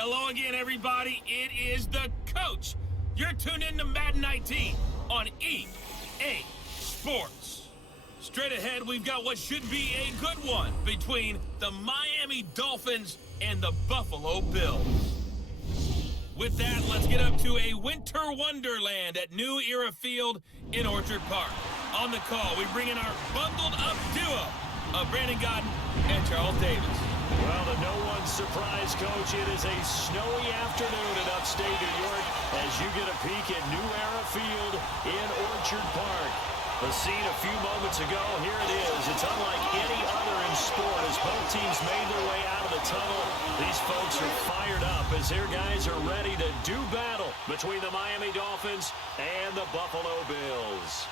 Hello again, everybody. It is the coach. You're tuned in to Madden 19 on EA Sports. Straight ahead, we've got what should be a good one between the Miami Dolphins and the Buffalo Bills. With that, let's get up to a winter wonderland at New Era Field in Orchard Park. On the call, we bring in our bundled-up duo of Brandon Godden and Charles Davis. Well, to no one's surprise, Coach, it is a snowy afternoon in upstate New York as you get a peek at New Era Field in Orchard Park. The scene a few moments ago, here it is. It's unlike any other in sport as both teams made their way out of the tunnel. These folks are fired up as their guys are ready to do battle between the Miami Dolphins and the Buffalo Bills.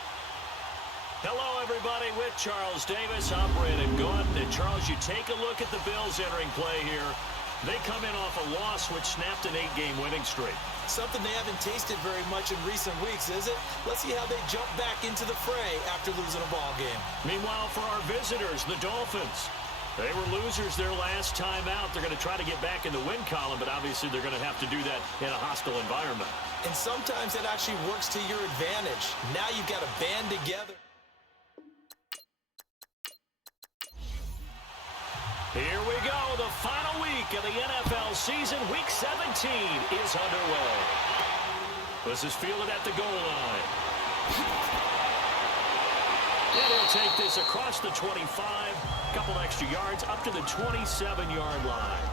Hello, everybody, with Charles Davis. I'm Brandon Godden. And, Charles, you take a look at the Bills entering play here. They come in off a loss which snapped an 8-game winning streak. Something they haven't tasted very much in recent weeks, is it? Let's see how they jump back into the fray after losing a ball game. Meanwhile, for our visitors, the Dolphins, they were losers their last time out. They're going to try to get back in the win column, but obviously they're going to have to do that in a hostile environment. And sometimes it actually works to your advantage. Now you've got to band together. Here we go. The final week of the NFL season. Week 17 is underway. This is fielded at the goal line. And he'll take this across the 25. Couple extra yards up to the 27-yard line.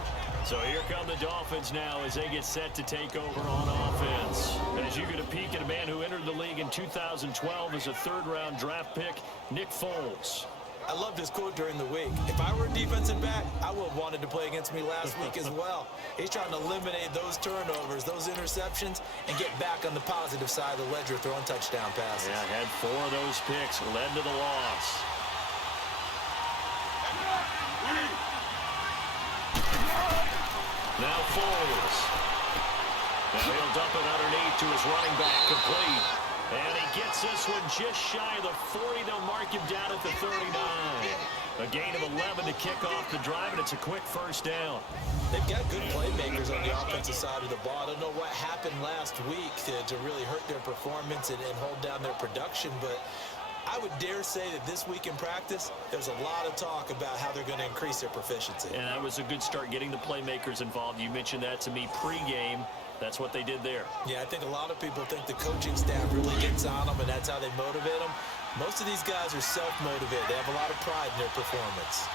So here come the Dolphins now as they get set to take over on offense. As you get a peek at a man who entered the league in 2012 as a third-round draft pick, Nick Foles. I loved his quote during the week. If I were a defensive back, I would have wanted to play against me last week as well. He's trying to eliminate those turnovers, those interceptions, and get back on the positive side of the ledger throwing touchdown passes. Yeah, had 4 of those picks, led to the loss. Now Foles. Now he'll dump it underneath to his running back, complete. And he gets this one just shy of the 40. They'll mark him down at the 39. A gain of 11 to kick off the drive, and it's a quick first down. They've got good playmakers on the offensive side of the ball. I don't know what happened last week to really hurt their performance and hold down their production, but I would dare say that this week in practice, there's a lot of talk about how they're going to increase their proficiency. And that was a good start getting the playmakers involved. You mentioned that to me pregame. That's what they did there. Yeah, I think a lot of people think the coaching staff really gets on them, and that's how they motivate them. Most of these guys are self-motivated. They have a lot of pride in their performance.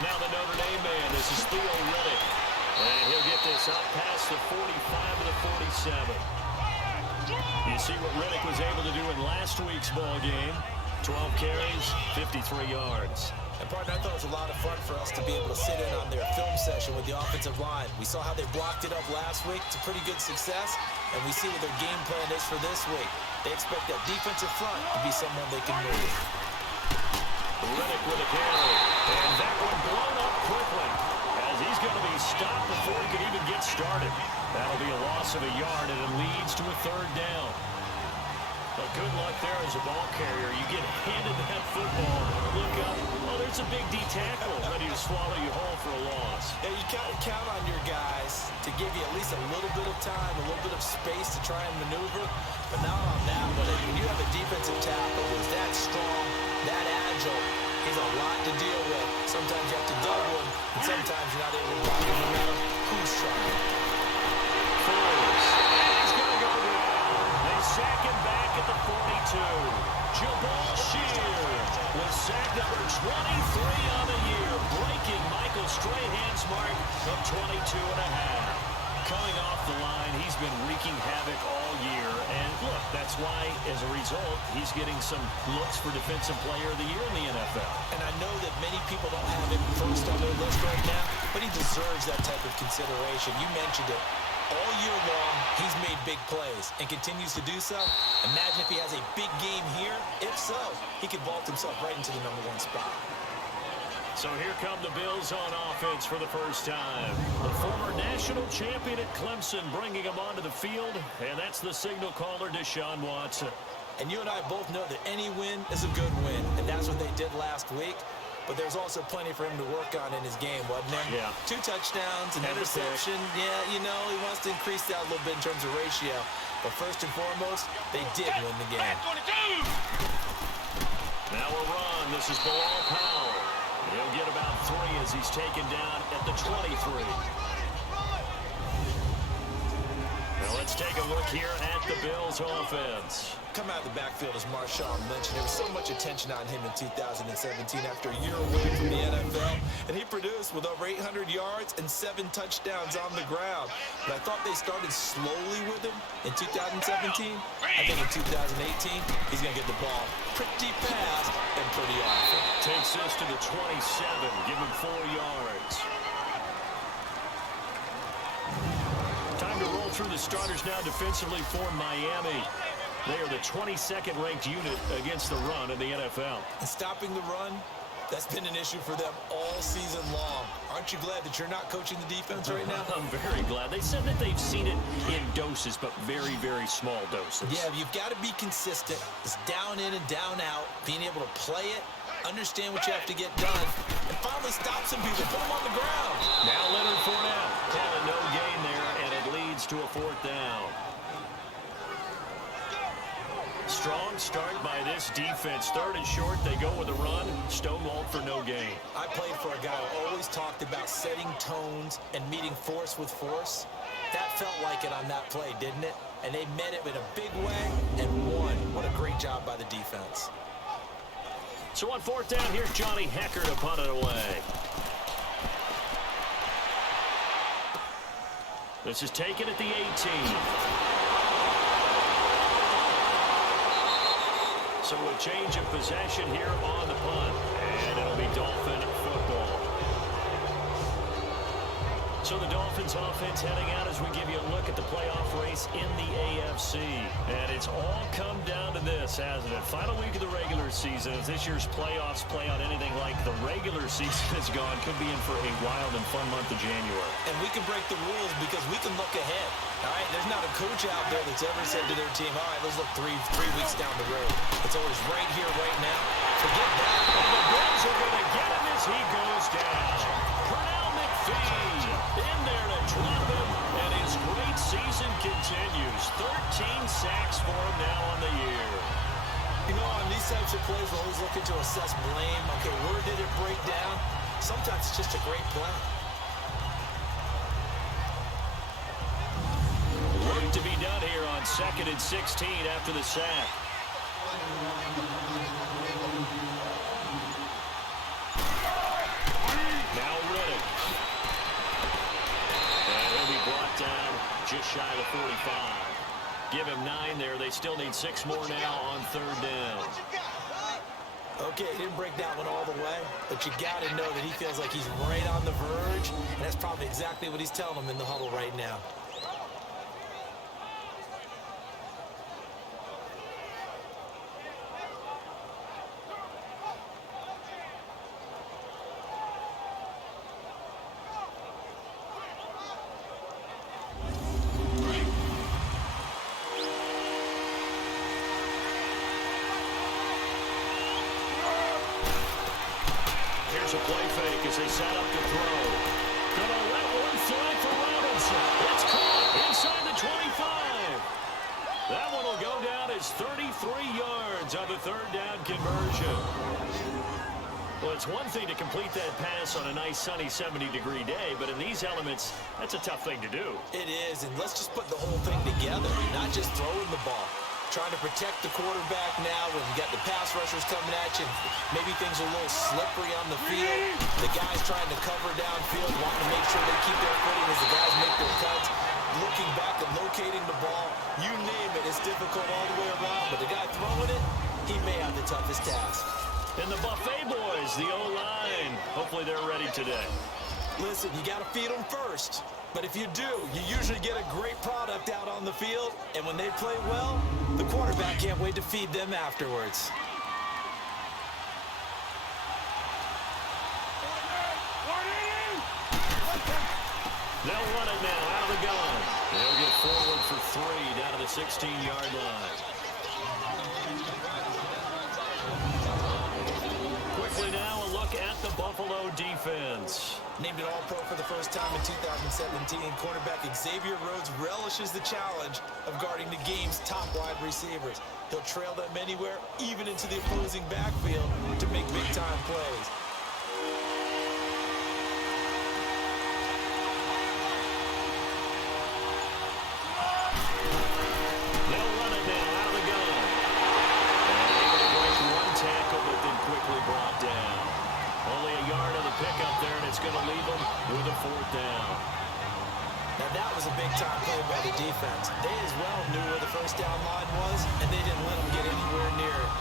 Now the Notre Dame man, this is Theo Riddick. And he'll get this up past the 45 to the 47. You see what Riddick was able to do in last week's ball game. 12 carries, 53 yards. And, partner, I thought it was a lot of fun for us to be able to sit in on their film session with the offensive line. We saw how they blocked it up last week. It's a pretty good success, and we see what their game plan is for this week. They expect that defensive front to be someone they can move. Riddick with a carry, and that one blown up quickly as he's going to be stopped before he can even get started. That'll be a loss of a yard, and it leads to a third down. Well, good luck there as a ball carrier. You get handed that football, look up, oh, there's a big D tackle ready to swallow you whole for a loss. Yeah, you got to count on your guys to give you at least a little bit of time, a little bit of space to try and maneuver, but not on that one. When you have a defensive tackle who's that strong, that agile, he's a lot to deal with. Sometimes you have to double him, and sometimes you're not able to block him no matter who's trying. Foles. He's going to go down. They sack him back at the 42. Jabal Shear with sack number 23 on the year, breaking Michael Strahan's mark of 22 and a half. Coming off the line, he's been wreaking havoc all year. And look, that's why, as a result, he's getting some looks for Defensive Player of the Year in the NFL. And I know that many people don't have him first on their list right now, but he deserves that type of consideration. You mentioned it. All year long, he's made big plays and continues to do so. Imagine if he has a big game here. If so, he could vault himself right into the #1 spot. So here come the Bills on offense for the first time. The former national champion at Clemson bringing him onto the field, and that's the signal caller, Deshaun Watson. And you and I both know that any win is a good win, and that's what they did last week. but there's also plenty for him to work on in his game, wasn't there? Yeah. 2 touchdowns, an And a pick. interception. Yeah, you know, he wants to increase that a little bit in terms of ratio. But first and foremost, they did win the game. Now a run. This is Bilal Powell. He'll get about 3 as he's taken down at the 23. Now let's take a look here at the Bills' offense. Come out of the backfield, as Marshawn mentioned. There was so much attention on him in 2017 after a year away from the NFL, and he produced with over 800 yards and 7 touchdowns on the ground. But I thought they started slowly with him in 2017. I think in 2018, he's going to get the ball pretty fast and pretty often. Takes this to the 27. Give him 4 yards. Time to roll through the starters now defensively for Miami. They are the 22nd ranked unit against the run in the NFL. And stopping the run, that's been an issue for them all season long. Aren't you glad that you're not coaching the defense right now? I'm very glad. They said that they've seen it in doses, but very, very small doses. Yeah, you've got to be consistent. It's down in and down out, being able to play it, understand what you have to get done, and finally stop some people, put them on the ground. Now Leonard Fournette calling no gain there, and it leads to a 4th down. Strong start by this defense. 3rd and short, they go with a run. Stonewalled for no gain. I played for a guy who always talked about setting tones and meeting force with force. That felt like it on that play, didn't it? And they met it in a big way and won. What a great job by the defense. So on 4th down, here's Johnny Hecker to punt it away. This is taken at the 18. So a change of possession here on the punt. And it'll be Dolphin football. So the Dolphins offense heading out as we give you a look at the playoff race in the AFC. And it's all come down to this, hasn't it? Final week of the regular season. As this year's playoffs play out anything like the regular season is gone, could be in for a wild and fun month of January. And we can break the rules because we can look ahead. All right, there's not a coach out there that's ever said to their team, all right, let's look three weeks down the road. It's always right here, right now. Forget that. And the Bills are going to get him as he goes down. Pernell McPhee in there to drop him, and his great season continues. 13 sacks for him now on the year. You know, on these types of plays, we're always looking to assess blame. Okay, where did it break down? Sometimes it's just a great play. Work to be done here on 2nd and 16 after the sack. Now Riddick. And he'll be brought down just shy of the 45. Give him 9 there. They still need 6 more now on 3rd down. Okay, he didn't break that one all the way, but you got to know that he feels like he's right on the verge, and that's probably exactly what he's telling them in the huddle right now. Here's a play fake as they set up to throw. Gonna let one fly for Robinson. It's caught inside the 25. That one will go down as 33 yards on the 3rd down conversion. Well, it's one thing to complete that pass on a nice sunny 70-degree day, but in these elements, that's a tough thing to do. It is, and let's just put the whole thing together, not just throwing the ball. Trying to protect the quarterback now when you got the pass rushers coming at you. Maybe things are a little slippery on the field. The guys trying to cover downfield, wanting to make sure they keep their footing as the guys make their cuts. Looking back and locating the ball, you name it, it's difficult all the way around. But the guy throwing it, he may have the toughest task. And the Buffet boys, the O-line. Hopefully they're ready today. Listen, you got to feed them first. But if you do, you usually get a great product out on the field. And when they play well, the quarterback can't wait to feed them afterwards. They'll run it now out of the gun. They'll get forward for 3 down to the 16-yard line. Quickly now, a look look at the Buffalo defense. Named an All-Pro for the first time in 2017, cornerback Xavier Rhodes relishes the challenge of guarding the game's top wide receivers. He'll trail them anywhere, even into the opposing backfield, to make big-time plays. They'll run it now out of the gun. And able to break one tackle, but then quickly brought down. Only a yard of the pickup there, and it's going to leave them with a 4th down. Now that was a big-time play by the defense. They as well knew where the first down line was, and they didn't let them get anywhere near it.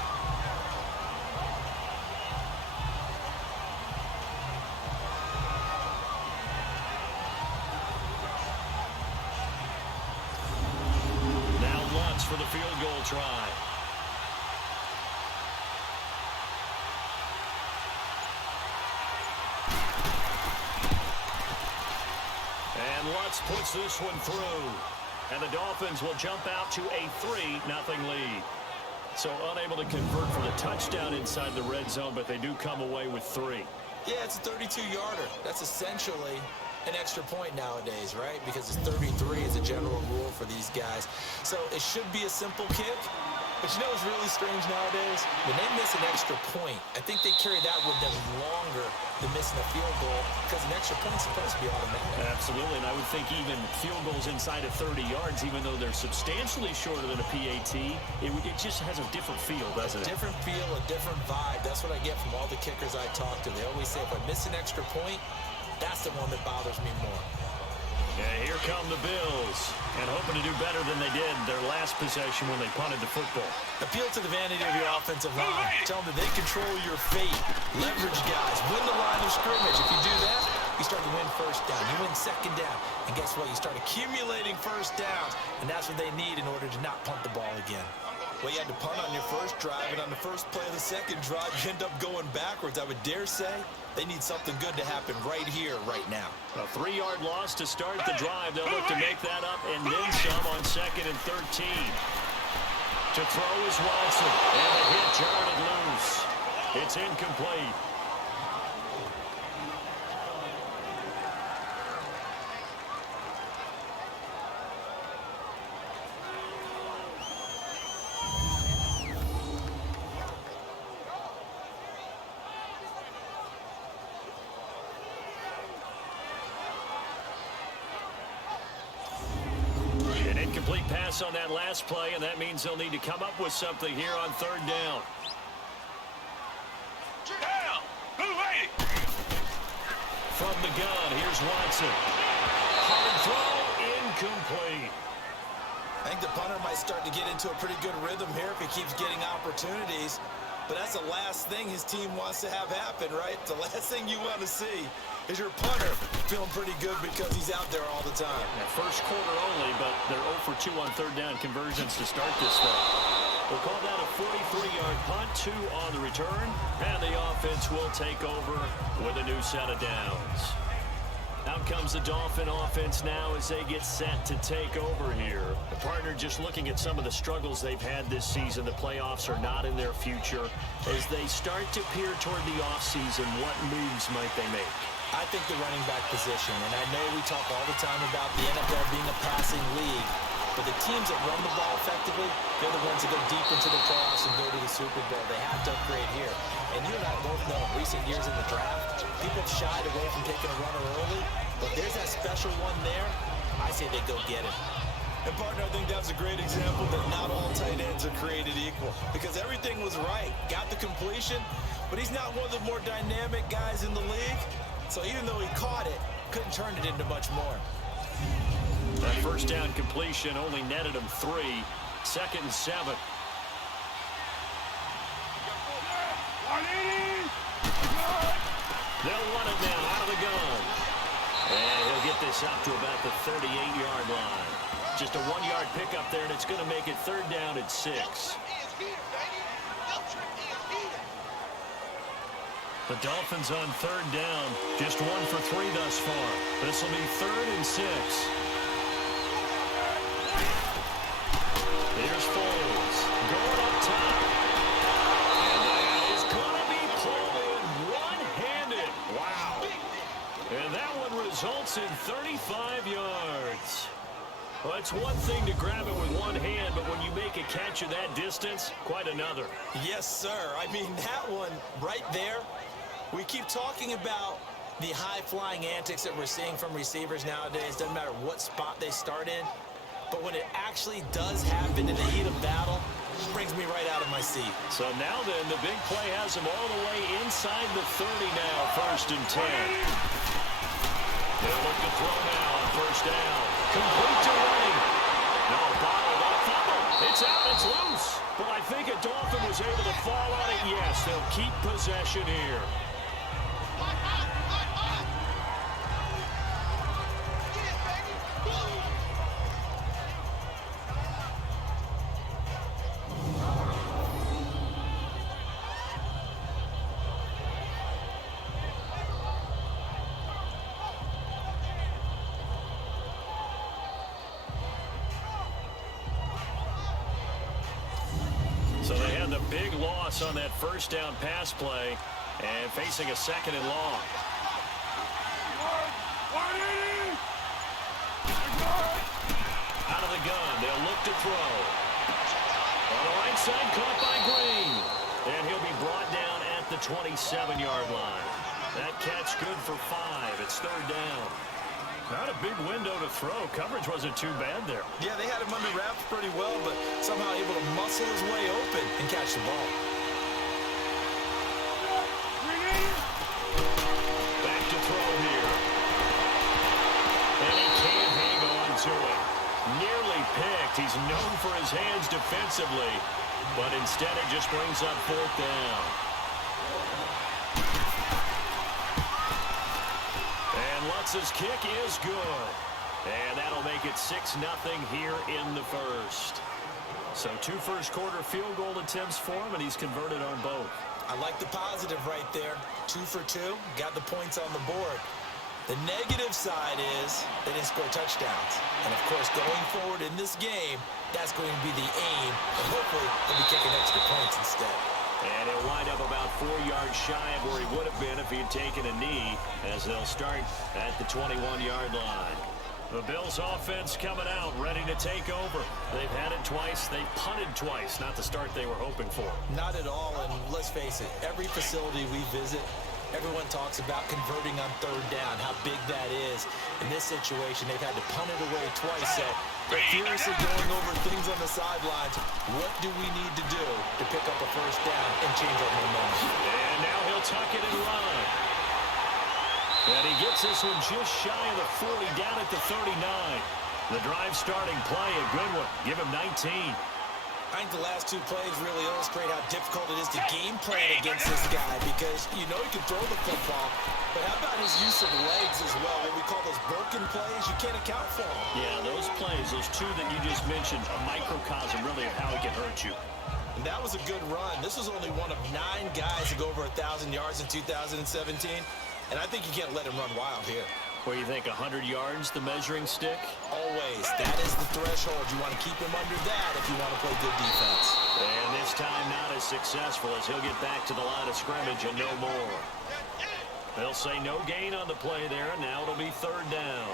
Now Lutz for the field goal try. And Lutz puts this one through. And the Dolphins will jump out to a 3-0 lead. So unable to convert for the touchdown inside the red zone, but they do come away with 3. Yeah, it's a 32-yarder. That's essentially an extra point nowadays, right? Because it's 33 as a general rule for these guys. So it should be a simple kick. But you know what's really strange nowadays? When they miss an extra point, I think they carry that with them longer than missing a field goal because an extra point's supposed to be automatic. Absolutely, and I would think even field goals inside of 30 yards, even though they're substantially shorter than a PAT, it just has a different feel, doesn't it? A different feel, a different vibe. That's what I get from all the kickers I talk to. They always say if I miss an extra point, that's the one that bothers me more. Yeah, here come the Bills, and hoping to do better than they did their last possession when they punted the football. Appeal to the vanity of your offensive line. Tell them that they control your fate. Leverage guys. Win the line of scrimmage. If you do that, you start to win first down. You win second down. And guess what? You start accumulating first downs, and that's what they need in order to not punt the ball again. Well, you had to punt on your first drive, and on the first play of the second drive, you end up going backwards. I would dare say they need something good to happen right here, right now. A 3-yard loss to start the drive. They'll look to make that up and then some on 2nd and 13. To throw is Watson, and the hit jarred loose. It's incomplete. Pass on that last play, and that means they'll need to come up with something here on 3rd down. From the gun, here's Watson. Hard throw, incomplete. I think the punter might start to get into a pretty good rhythm here if he keeps getting opportunities. But that's the last thing his team wants to have happen, right? The last thing you want to see is your punter feeling pretty good because he's out there all the time. Yeah, first quarter only, but they're 0 for 2 on 3rd down conversions to start this thing. We'll call that a 43-yard punt, 2 on the return, and the offense will take over with a new set of downs. Out comes the Dolphin offense now as they get set to take over here. The partner just looking at some of the struggles they've had this season. The playoffs are not in their future. As they start to peer toward the offseason, what moves might they make? I think the running back position, and I know we talk all the time about the NFL being a passing league, but the teams that run the ball effectively, they're the ones that go deep into the playoffs and go to the Super Bowl. They have to upgrade here. And you and I both know in recent years in the draft, people have shied away from taking a runner early, but there's that special one there. I say they go get it. And, partner, I think that's a great example that not all tight ends are created equal because everything was right. Got the completion, but he's not one of the more dynamic guys in the league. So even though he caught it, couldn't turn it into much more. That first down completion only netted him 3. 2nd and 7. They'll run it now out of the gun. And he'll get this out to about the 38-yard line. Just a 1-yard pickup there, and it's going to make it 3rd down at 6. The Dolphins on 3rd down, just 1 for 3 thus far. This will be 3rd and 6. Here's Foles going up top. And that is going to be pulled in one results in 35 yards. Well, it's one thing to grab it with one hand, but when you make a catch of that distance, quite another. Yes, sir. I mean, that one right there, we keep talking about the high-flying antics that we're seeing from receivers nowadays. Doesn't matter what spot they start in. But when it actually does happen in the heat of battle, it brings me right out of my seat. So now then, the big play has him all the way inside the 30 now, 1st and 10. They'll look to throw now on 1st down. Complete to Ray. No, bottled up. Fumble. It's out. It's loose. But I think a Dolphin was able to fall on it. Yes, they'll keep possession here. So they had the big loss on that 1st down pass play and facing a 2nd and long. Out of the gun, they'll look to throw. On the right side, caught by Green. And he'll be brought down at the 27-yard line. That catch good for 5. It's 3rd down. Not a big window to throw. Coverage wasn't too bad there. Yeah, they had him under wraps pretty well, but somehow able to muscle his way open and catch the ball. Back to throw here. And he can't hang on to it. Nearly picked. He's known for his hands defensively, but instead it just brings up 4th down. Lutz's kick is good. And that'll make it 6-0 here in the 1st. So 2 first-quarter field goal attempts for him, and he's converted on both. I like the positive right there. 2 for 2. Got the points on the board. The negative side is they didn't score touchdowns. And, of course, going forward in this game, that's going to be the aim. And hopefully they'll be kicking extra points instead. And he'll wind up about 4 yards shy of where he would have been if he had taken a knee, as they'll start at the 21-yard line. The Bills' offense coming out, ready to take over. They've had it twice. They've punted twice. Not the start they were hoping for. Not at all, and let's face it, every facility we visit, everyone talks about converting on 3rd down, how big that is. In this situation, they've had to punt it away twice, so they're furiously going over things on the sidelines. What do we need to do to pick up a 1st down and change our momentum? And now he'll tuck it and run. And he gets this one just shy of the 40, down at the 39. The drive starting play, a good one. Give him 19. I think the last 2 plays really illustrate how difficult it is to game plan against this guy, because you know he can throw the football, but how about his use of legs as well? What we call those broken plays, you can't account for them. Yeah, those plays, those 2 that you just mentioned, a microcosm really of how he can hurt you. And that was a good run. This was only one of 9 guys to go over 1,000 yards in 2017, and I think you can't let him run wild here. Where you think 100 yards, the measuring stick? Always. That is the threshold. You want to keep him under that if you want to play good defense. And this time not as successful, as he'll get back to the line of scrimmage and no more. They'll say no gain on the play there, and now it'll be 3rd down.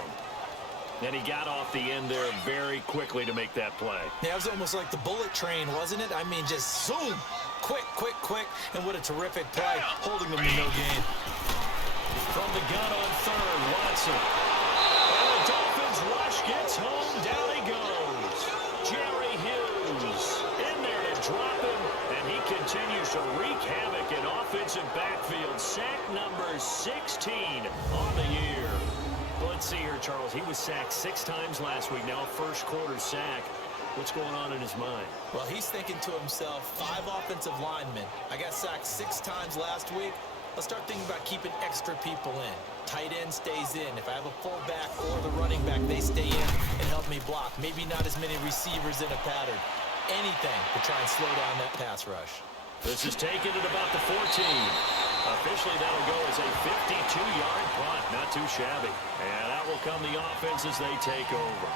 And he got off the end there very quickly to make that play. Yeah, it was almost like the bullet train, wasn't it? I mean, just zoom. Quick, quick, quick. And what a terrific play, holding them to no gain. From the gun on 3rd, Watson. And the Dolphins rush gets home. Down he goes. Jerry Hughes in there to drop him. And he continues to wreak havoc in offensive backfield. Sack number 16 on the year. Let's see here, Charles. He was sacked 6 times last week. Now a first-quarter sack. What's going on in his mind? Well, he's thinking to himself, 5 offensive linemen. I got sacked 6 times last week. Let's start thinking about keeping extra people in. Tight end stays in. If I have a fullback or the running back, they stay in and help me block. Maybe not as many receivers in a pattern. Anything to try and slow down that pass rush. This is taken at about the 14. Officially, that'll go as a 52-yard punt. Not too shabby. And that will come the offense as they take over.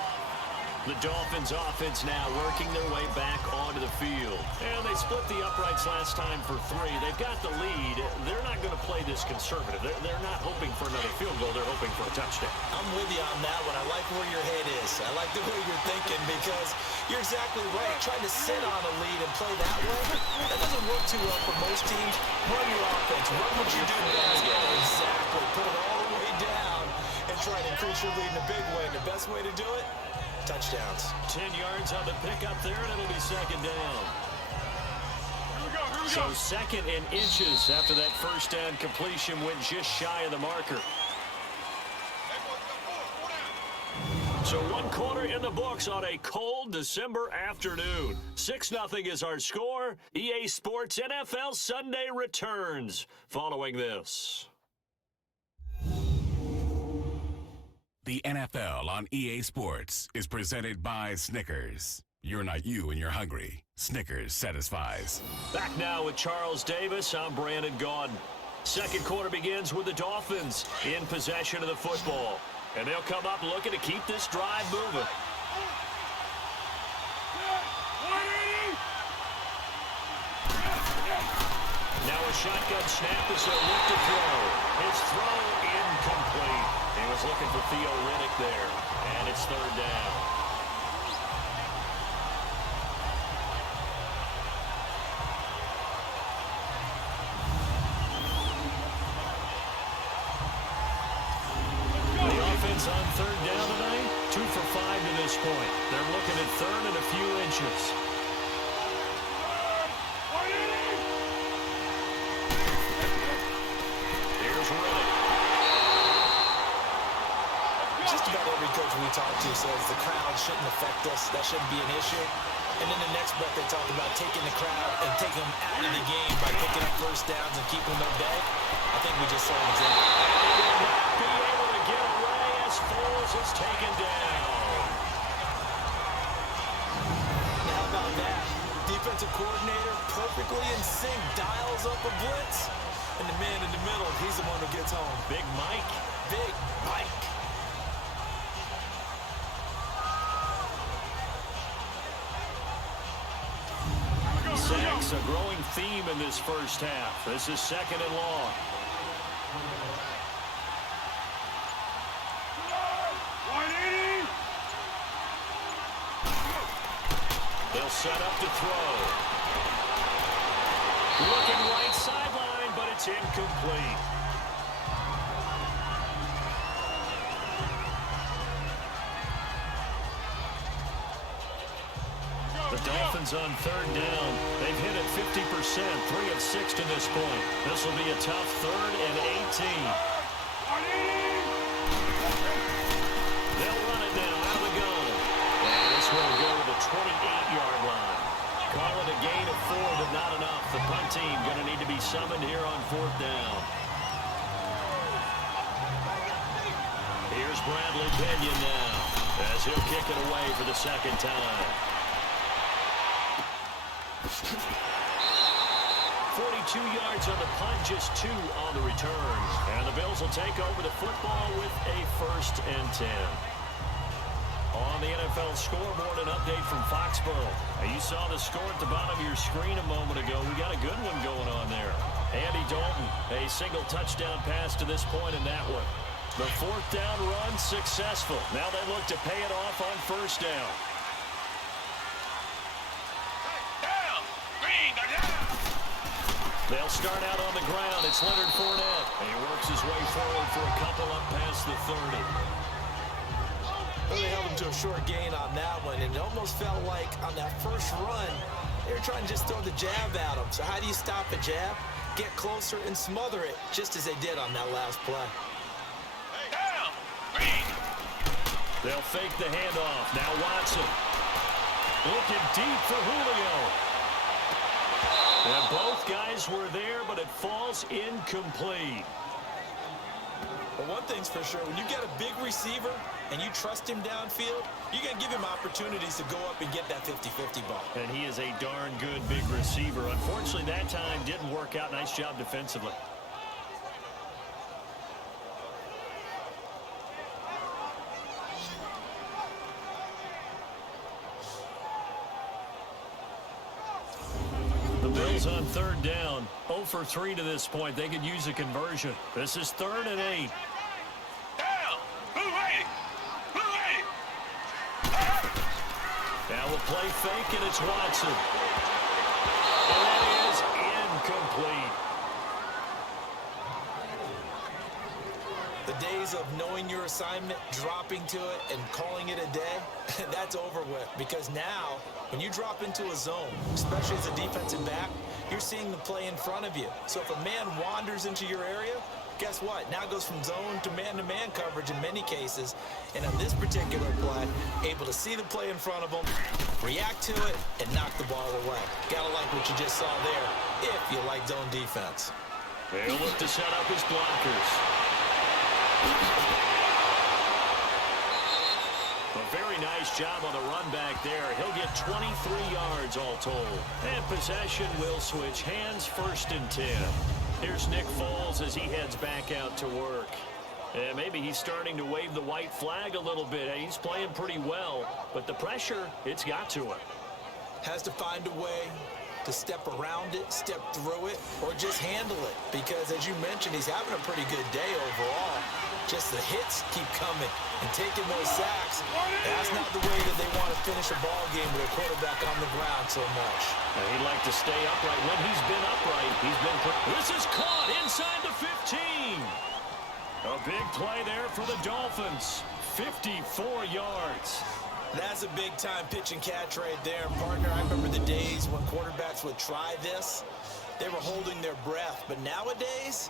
The Dolphins offense now working their way back onto the field. And they split the uprights last time for 3. They've got the lead. They're not going to play this conservative. They're not hoping for another field goal. They're hoping for a touchdown. I'm with you on that one. I like where your head is. I like the way you're thinking because you're exactly right. Trying to sit on a lead and play that way, that doesn't work too well for most teams. Run your offense. Run what you do best. Exactly. Put it all the way down and try to increase your lead in a big way. And the best way to do it, touchdowns. 10 yards on the pickup there, and it'll be second down. So second and inches after that first down completion went just shy of the marker. So 1 quarter in the books on a cold December afternoon. 6-0 is our score. EA Sports NFL Sunday returns following this. The NFL on EA Sports is presented by Snickers. You're not you and you're hungry. Snickers satisfies. Back now with Charles Davis. I'm Brandon Gaudin. Second quarter begins with the Dolphins in possession of the football. And they'll come up looking to keep this drive moving. Now a shotgun snap as they look to throw. His throw incomplete. He was looking for Theo Riddick there. And it's third down. The offense on third down tonight, 2 for 5 to this point. They're looking at third and a few inches. Here's Riddick. Just about every coach we talk to says the crowd shouldn't affect us. That shouldn't be an issue. And then the next breath they talk about taking the crowd and taking them out of the game by picking up first downs and keeping them at bay. I think we just saw an example. Will not be able to get away as Foles is taken down. How about that? Defensive coordinator perfectly in sync, dials up a blitz. And the man in the middle, he's the one who gets home. Big Mike. Big Mike. Sacks, a growing theme in this first half. This is second and long. They'll set up to throw. Looking right sideline, but it's incomplete. The Dolphins on third down. They've hit it 50%, 3 of 6 to this point. This will be a tough 3rd and 18. They'll run it now out of the gun. And this will go to the 28-yard line. Call it a gain of 4, but not enough. The punt team going to need to be summoned here on 4th down. Here's Bradley Pinion now as he'll kick it away for the second time. 42 yards on the punt, just 2 on the return. And the Bills will take over the football with a 1st and 10. On the NFL scoreboard, an update from Foxborough. Now, you saw the score at the bottom of your screen a moment ago. We got a good one going on there. Andy Dalton, a single touchdown pass to this point in that one. The 4th down run successful. Now they look to pay it off on 1st down. They'll start out on the ground. It's Leonard Fournette. And he works his way forward for a couple up past the 30. Well, they held him to a short gain on that one, and it almost felt like on that first run, they were trying to just throw the jab at him. So how do you stop a jab? Get closer and smother it, just as they did on that last play. They'll fake the handoff. Now Watson. Looking deep for Julio. And both guys were there, but it falls incomplete. But one thing's for sure, when you get a big receiver and you trust him downfield, you got to give him opportunities to go up and get that 50-50 ball. And he is a darn good big receiver. Unfortunately, that time didn't work out. Nice job defensively. on third down. 0 for 3 to this point. They could use a conversion. This is 3rd and 8. Now we'll play fake, and it's Watson. And that is incomplete. The days of knowing your assignment, dropping to it, and calling it a day, that's over with. Because now, when you drop into a zone, especially as a defensive back, you're seeing the play in front of you. So if a man wanders into your area, guess what? Now it goes from zone to man coverage in many cases. And on this particular play, able to see the play in front of him, react to it, and knock the ball away. Gotta like what you just saw there, if you like zone defense. They'll look to set up his blockers. A very nice job on the run back there. He'll get 23 yards all told. And possession will switch hands, 1st and 10. Here's Nick Foles as he heads back out to work. And maybe he's starting to wave the white flag a little bit. He's playing pretty well, but the pressure, it's got to him. Has to find a way to step around it, step through it, or just handle it. Because as you mentioned, he's having a pretty good day overall. Just the hits keep coming and taking those sacks. That's not the way that they want to finish a ball game with a quarterback on the ground so much. Now he'd like to stay upright. When he's been upright, he's been... This is caught inside the 15. A big play there for the Dolphins. 54 yards. That's a big-time pitch and catch right there. Partner, I remember the days when quarterbacks would try this. They were holding their breath. But nowadays,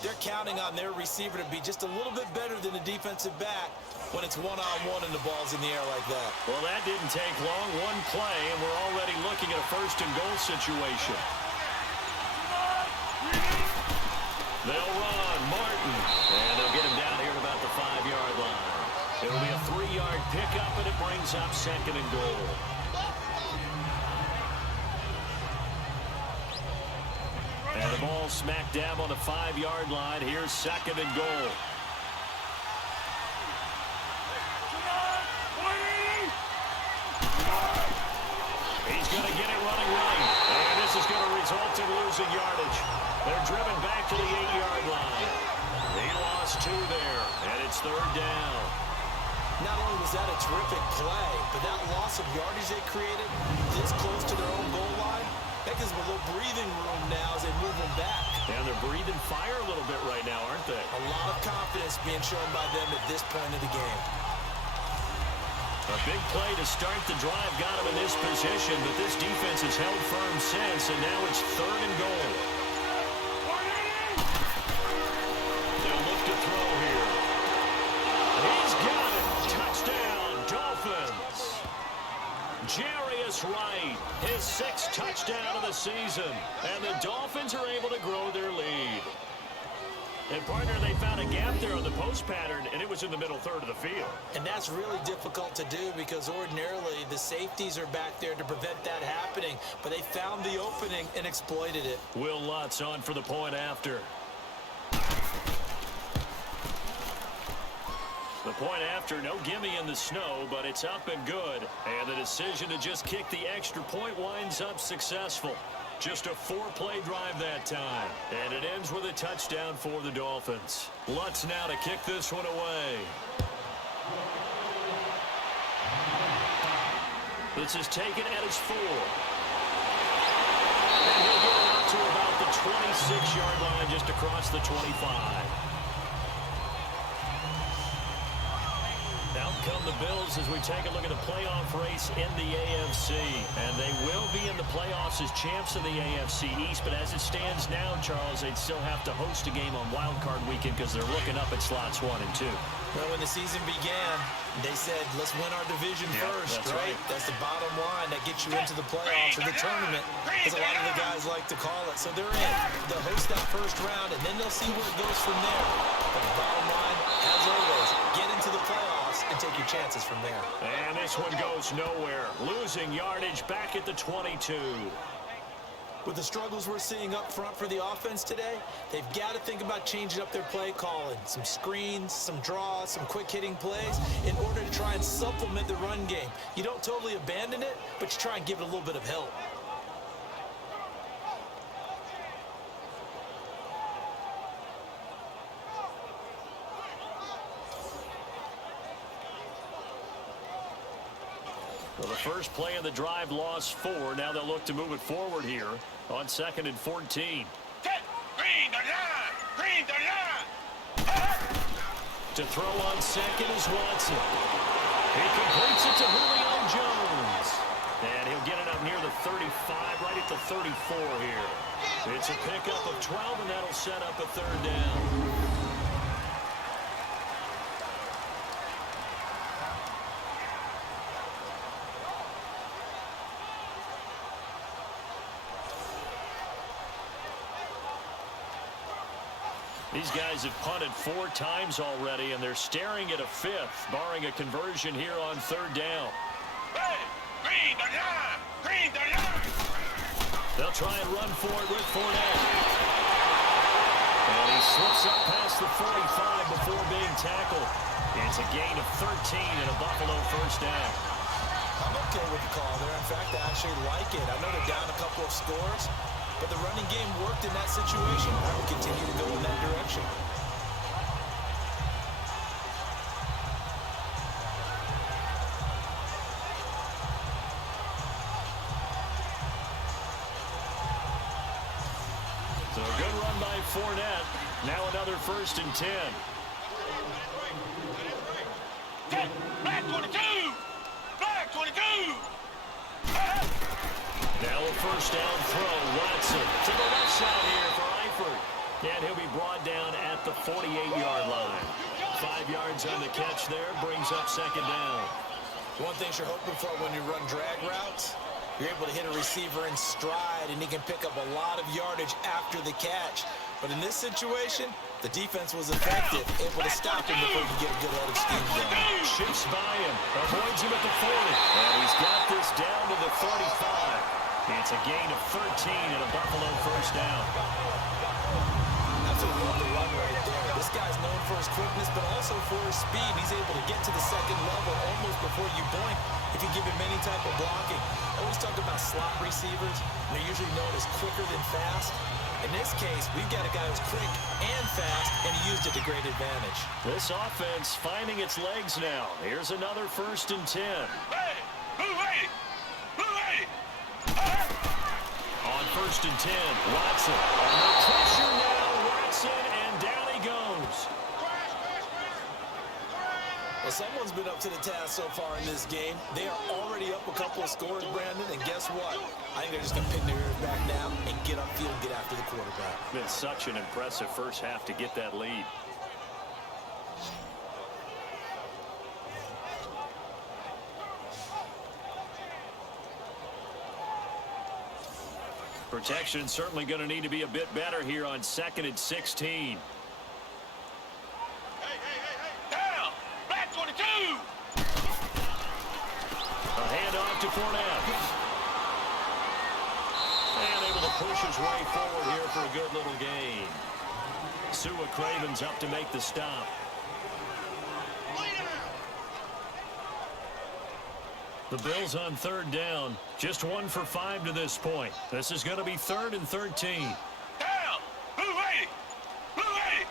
they're counting on their receiver to be just a little bit better than a defensive back when it's one-on-one and the ball's in the air like that. Well, that didn't take long. One play, and we're already looking at a 1st and goal situation. They'll run Martin, and they'll get him down here at about the 5-yard line. It'll be a 3-yard pickup, and it brings up 2nd and goal. And the ball smack dab on the 5-yard line. Here's 2nd and goal. He's going to get it running right. And this is going to result in losing yardage. They're driven back to the 8-yard line. He lost 2 there, and it's 3rd down. Not only was that a terrific play, but that loss of yardage they created this close to their own goal line, that gives them a little breathing room now as they move them back. And they're breathing fire a little bit right now, aren't they? A lot of confidence being shown by them at this point of the game. A big play to start the drive got him in this position, but this defense has held firm since, and now it's 3rd and goal. They'll look to throw here. He's got it. Touchdown, Dolphins. Jarius Wright, his 6th touchdown of the season, and the Dolphins are able to grow their lead. And, partner, they found a gap there on the post pattern, and it was in the middle 3rd of the field. And that's really difficult to do because ordinarily the safeties are back there to prevent that happening. But they found the opening and exploited it. Will Lutz on for the point after. The point after, no gimme in the snow, but it's up and good. And the decision to just kick the extra point winds up successful. Just a 4-play drive that time. And it ends with a touchdown for the Dolphins. Lutz now to kick this one away. This is taken at his 4. And he'll get it out to about the 26-yard line, just across the 25. Out come the Bills as we take a look at the playoff race in the AFC. And they will be in the playoffs as champs of the AFC East. But as it stands now, Charles, they'd still have to host a game on Wild Card Weekend because they're looking up at slots 1 and 2. Well, when the season began, they said, let's win our division first, that's right? That's the bottom line that gets you into the playoffs or the tournament, as a lot of the guys like to call it. So they're in. They'll host that first round, and then they'll see where it goes from there. But the bottom line, as always, get into the playoffs and take your chances from there. And this one goes nowhere. Losing yardage back at the 22. With the struggles we're seeing up front for the offense today, they've got to think about changing up their play calling. Some screens, some draws, some quick-hitting plays in order to try and supplement the run game. You don't totally abandon it, but you try and give it a little bit of help. Well, the first play of the drive lost 4. Now they'll look to move it forward here on 2nd and 14. To throw on 2nd is Watson. He completes it to Julio Jones. And he'll get it up near the 35, right at the 34 here. It's a pickup of 12, and that'll set up a 3rd down. These guys have punted 4 times already, and they're staring at a 5th, barring a conversion here on 3rd down. They'll try and run for it with Fournette. And he slips up past the 45 before being tackled. It's a gain of 13 and a Buffalo 1st down. I'm okay with the call there. In fact, I actually like it. I know they're down a couple of scores, but the running game worked in that situation. I will continue to go in that direction. So a good run by Fournette. Now another 1st and 10. Black 22! Black 22! Now a 1st down throw. Watson to the left side here for Eifert. And he'll be brought down at the 48-yard line. 5 yards on the catch there. Brings up 2nd down. One thing you're hoping for when you run drag routes, you're able to hit a receiver in stride, and he can pick up a lot of yardage after the catch. But in this situation, the defense was effective, able to stop him before he could get a good head of steam going. Shifts by him, avoids him at the 40. And he's got this down to the 35. It's a gain of 13 and a Buffalo 1st down. Absolutely love the run right there. This guy's known for his quickness, but also for his speed. He's able to get to the 2nd level almost before you blink if you give him any type of blocking. I always talk about slot receivers. They're usually known as quicker than fast. In this case, we've got a guy who's quick and fast, and he used it to great advantage. This offense finding its legs now. Here's another 1st and 10. Hey! Hooray! Hooray! On 1st and 10, Watson. Under pressure now, Watson, and down he goes. Well, someone's been up to the task so far in this game. They are already up a couple of scores, Brandon, and guess what? I think they're just going to pin their ears back now and get upfield and get after the quarterback. Been such an impressive first half to get that lead. Protection certainly going to need to be a bit better here on 2nd and 16. Down! Black 22! A handoff to Fournette. And able to push his way forward here for a good little gain. Sua Craven's up to make the stop. The Bills on 3rd down. Just 1 for 5 to this point. This is going to be 3rd and 13. Down! Hooray! Hooray!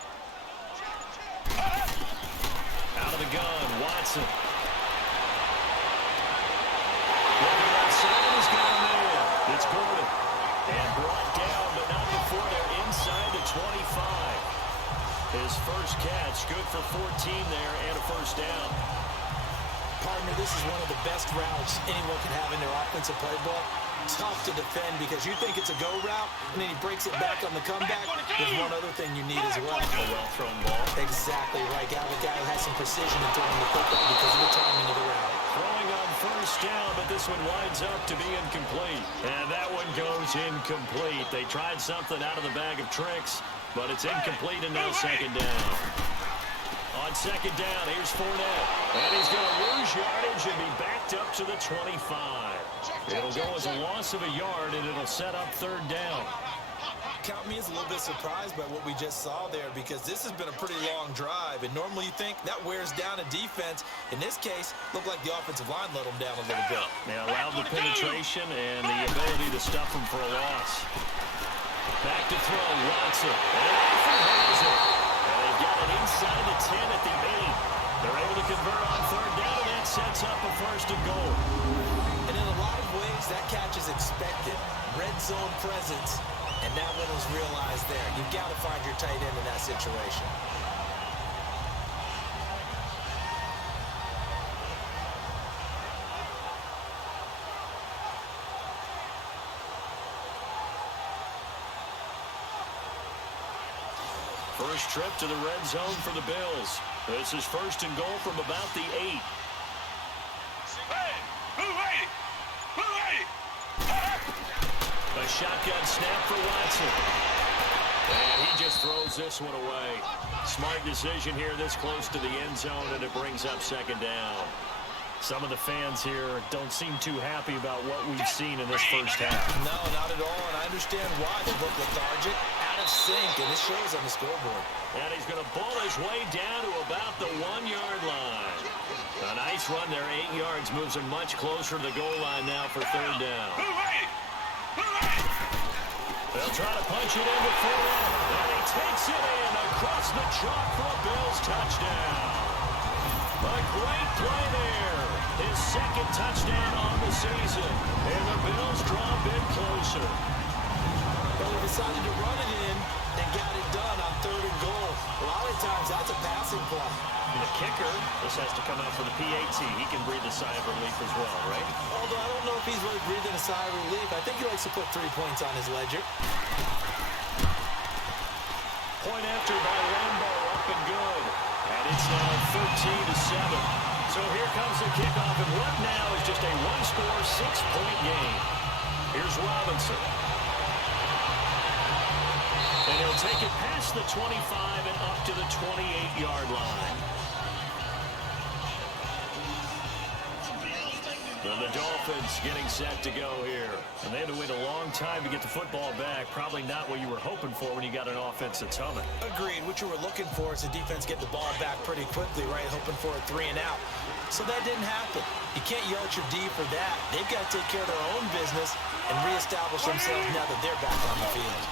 Out of the gun, Watson. Looking outside, he's got him there. It's Gordon. And brought down, but not before they're inside the 25. His first catch, good for 14 there and a 1st down. Partner, this is one of the best routes anyone can have in their offensive playbook. Tough to defend because you think it's a go route, and then he breaks it back on the comeback. There's one other thing you need as well. A well-thrown ball. Exactly right. Got a guy who has some precision in throwing the football because of the timing of the route. Throwing on 1st down, but this one winds up to be incomplete. And that one goes incomplete. They tried something out of the bag of tricks, but it's incomplete and now 2nd down. On 2nd down, here's Fournette. And he's going to lose yardage and be backed up to the 25. It'll go as a loss of a yard, and it'll set up 3rd down. Count me as a little bit surprised by what we just saw there because this has been a pretty long drive, and normally you think that wears down a defense. In this case, looked like the offensive line let them down a little bit. They allowed the penetration and the ability to stuff them for a loss. Back to throw, Watson. And Eifert has it. And they've got it inside the 10 at the 8. They're able to convert on 3rd down, and that's sets up a first and goal. And in a lot of ways, that catch is expected. Red zone presence, and that one was realized there. You've got to find your tight end in that situation. First trip to the red zone for the Bills. This is first and goal from about the 8. A shotgun snap for Watson. And he just throws this one away. Smart decision here this close to the end zone, and it brings up second down. Some of the fans here don't seem too happy about what we've seen in this first half. No, not at all, and I understand why. They look lethargic, out of sync, and it shows on the scoreboard. And he's going to bull his way down to about the 1-yard line. A nice run there, 8 yards, moves him much closer to the goal line now for third down. They'll try to punch it in before that, and he takes it in across the chalk for a Bills touchdown. A great play there. His second touchdown on the season, and the Bills draw a bit closer. Well, he decided to run it in and got it done on third and goal. A lot of times, that's a passing play. And the kicker, this has to come out for the PAT. He can breathe a sigh of relief as well, right? Although I don't know if he's really breathing a sigh of relief. I think he likes to put 3 points on his ledger. Point after by Lambo, up and good. And it's now 13-7. So here comes the kickoff, and what now is just a one-score, 6-point game. Here's Robinson. And he'll take it past the 25 and up to the 28-yard line. And the Dolphins getting set to go here. And they had to wait a long time to get the football back. Probably not what you were hoping for when you got an offense that's humming. Agreed. What you were looking for is the defense get the ball back pretty quickly, right? Hoping for a 3 and out. So that didn't happen. You can't yell at your D for that. They've got to take care of their own business and reestablish themselves now that they're back on the field.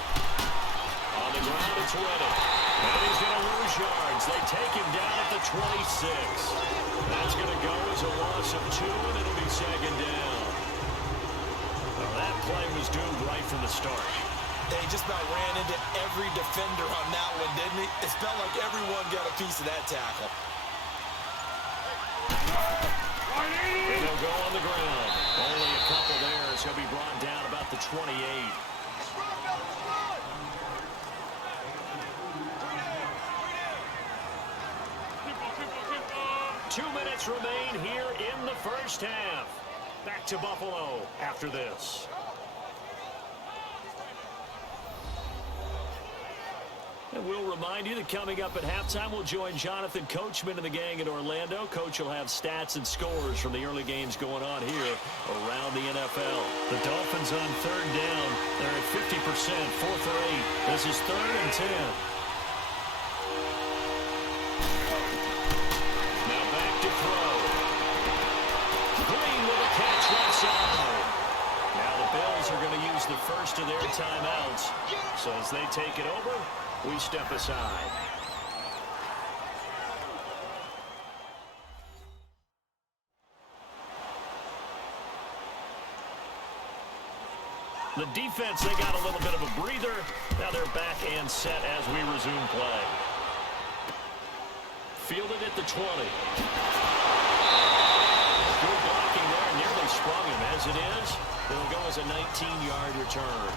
On the ground, it's Reddick. And he's going to lose yards. They take him down at the 26. That's going to go as a loss of 2, and it'll be second down. Well, that play was doomed right from the start. They just about ran into every defender on that one, didn't he? It felt like everyone got a piece of that tackle. And they'll go on the ground. Only a couple there as he'll be brought down about the 28. 2 minutes remain here in the first half. Back to Buffalo after this. And we'll remind you that coming up at halftime, we'll join Jonathan Coachman and the gang in Orlando. Coach will have stats and scores from the early games going on here around the NFL. The Dolphins on third down. They're at 50%, 4 for 8. This is 3rd and 10. Now back to throw. Green with a catch right side. Now the Bills are going to use the first of their timeouts. So as they take it over, we step aside. The defense, they got a little bit of a breather. Now they're back and set as we resume play. Fielded at the 20. Good blocking there, nearly sprung him. As it is, it'll go as a 19-yard return.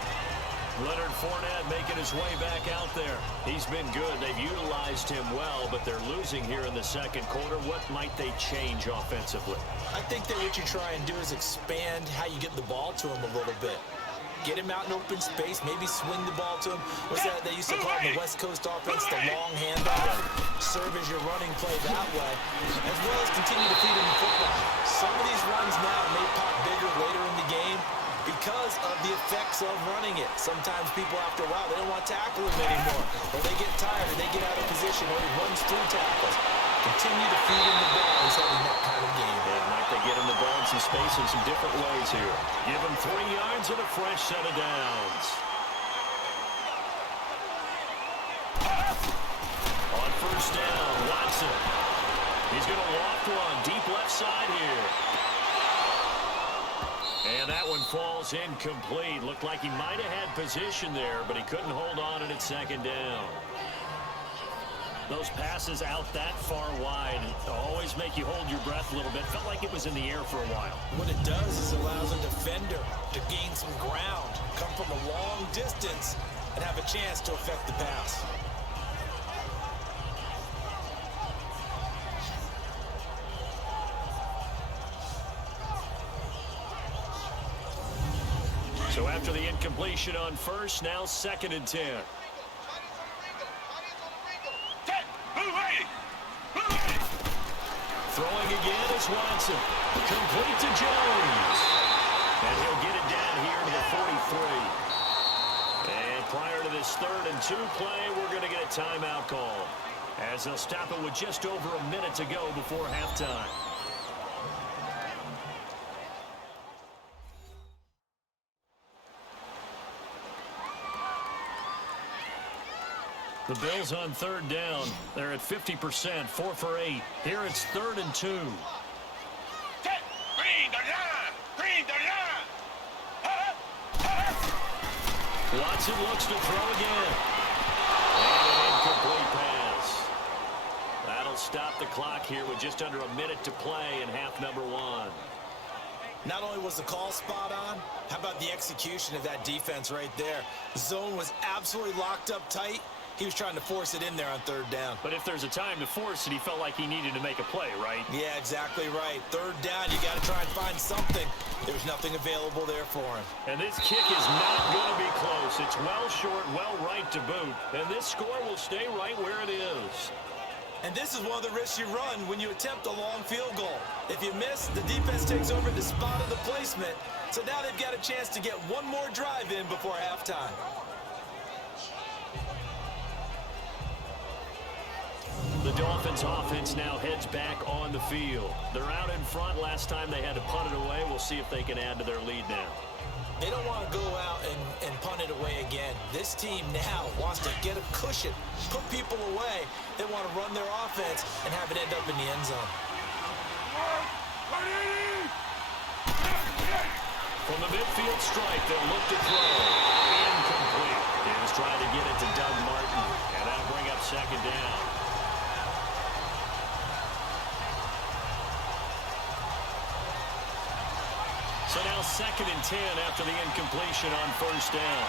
Leonard Fournette making his way back out there. He's been good. They've utilized him well, but they're losing here in the second quarter. What might they change offensively? I think that what you try and do is expand how you get the ball to him a little bit. Get him out in open space, maybe swing the ball to him. What's that they used to call it in the West Coast offense, the long handoff. Serve as your running play that way, as well as continue to feed him the football. Some of these runs now may pop bigger later in the game because of the effects of running it. Sometimes people, after a while, they don't want to tackle him anymore. Or they get tired, or they get out of position, or he runs through tackles. Continue to feed him the ball. He's having that kind of game. And might they get him the ball in some space in some different ways here. Give him 3 yards and a fresh set of downs. On first down, Watson. He's going to loft one deep left side here. And that one falls incomplete. Looked like he might have had position there, but he couldn't hold on to it second down. Those passes out that far wide always make you hold your breath a little bit. Felt like it was in the air for a while. What it does is it allows a defender to gain some ground, come from a long distance, and have a chance to affect the pass. So after the incompletion on first, now 2nd and 10. Throwing again is Watson. Complete to Jones. And he'll get it down here to the 43. And prior to this 3rd and 2 play, we're going to get a timeout call, as they'll stop it with just over a minute to go before halftime. The Bills on 3rd down. They're at 50%, 4 for 8. Here it's 3rd and 2. Watson looks to throw again. And an incomplete pass. That'll stop the clock here with just under a minute to play in half number 1. Not only was the call spot on, how about the execution of that defense right there? The zone was absolutely locked up tight. He was trying to force it in there on 3rd down. But if there's a time to force it, he felt like he needed to make a play, right? Yeah, exactly right. 3rd down, you got to try and find something. There was nothing available there for him. And this kick is not going to be close. It's well short, well right to boot. And this score will stay right where it is. And this is one of the risks you run when you attempt a long field goal. If you miss, the defense takes over the spot of the placement. So now they've got a chance to get one more drive in before halftime. The Dolphins offense now heads back on the field. They're out in front. Last time they had to punt it away. We'll see if they can add to their lead now. They don't want to go out and punt it away again. This team now wants to get a cushion, put people away. They want to run their offense and have it end up in the end zone. From the midfield strike, they'll look to throw. Incomplete. He's trying to get it to Doug Martin, and that'll bring up 2nd down. So now 2nd and 10 after the incompletion on 1st down.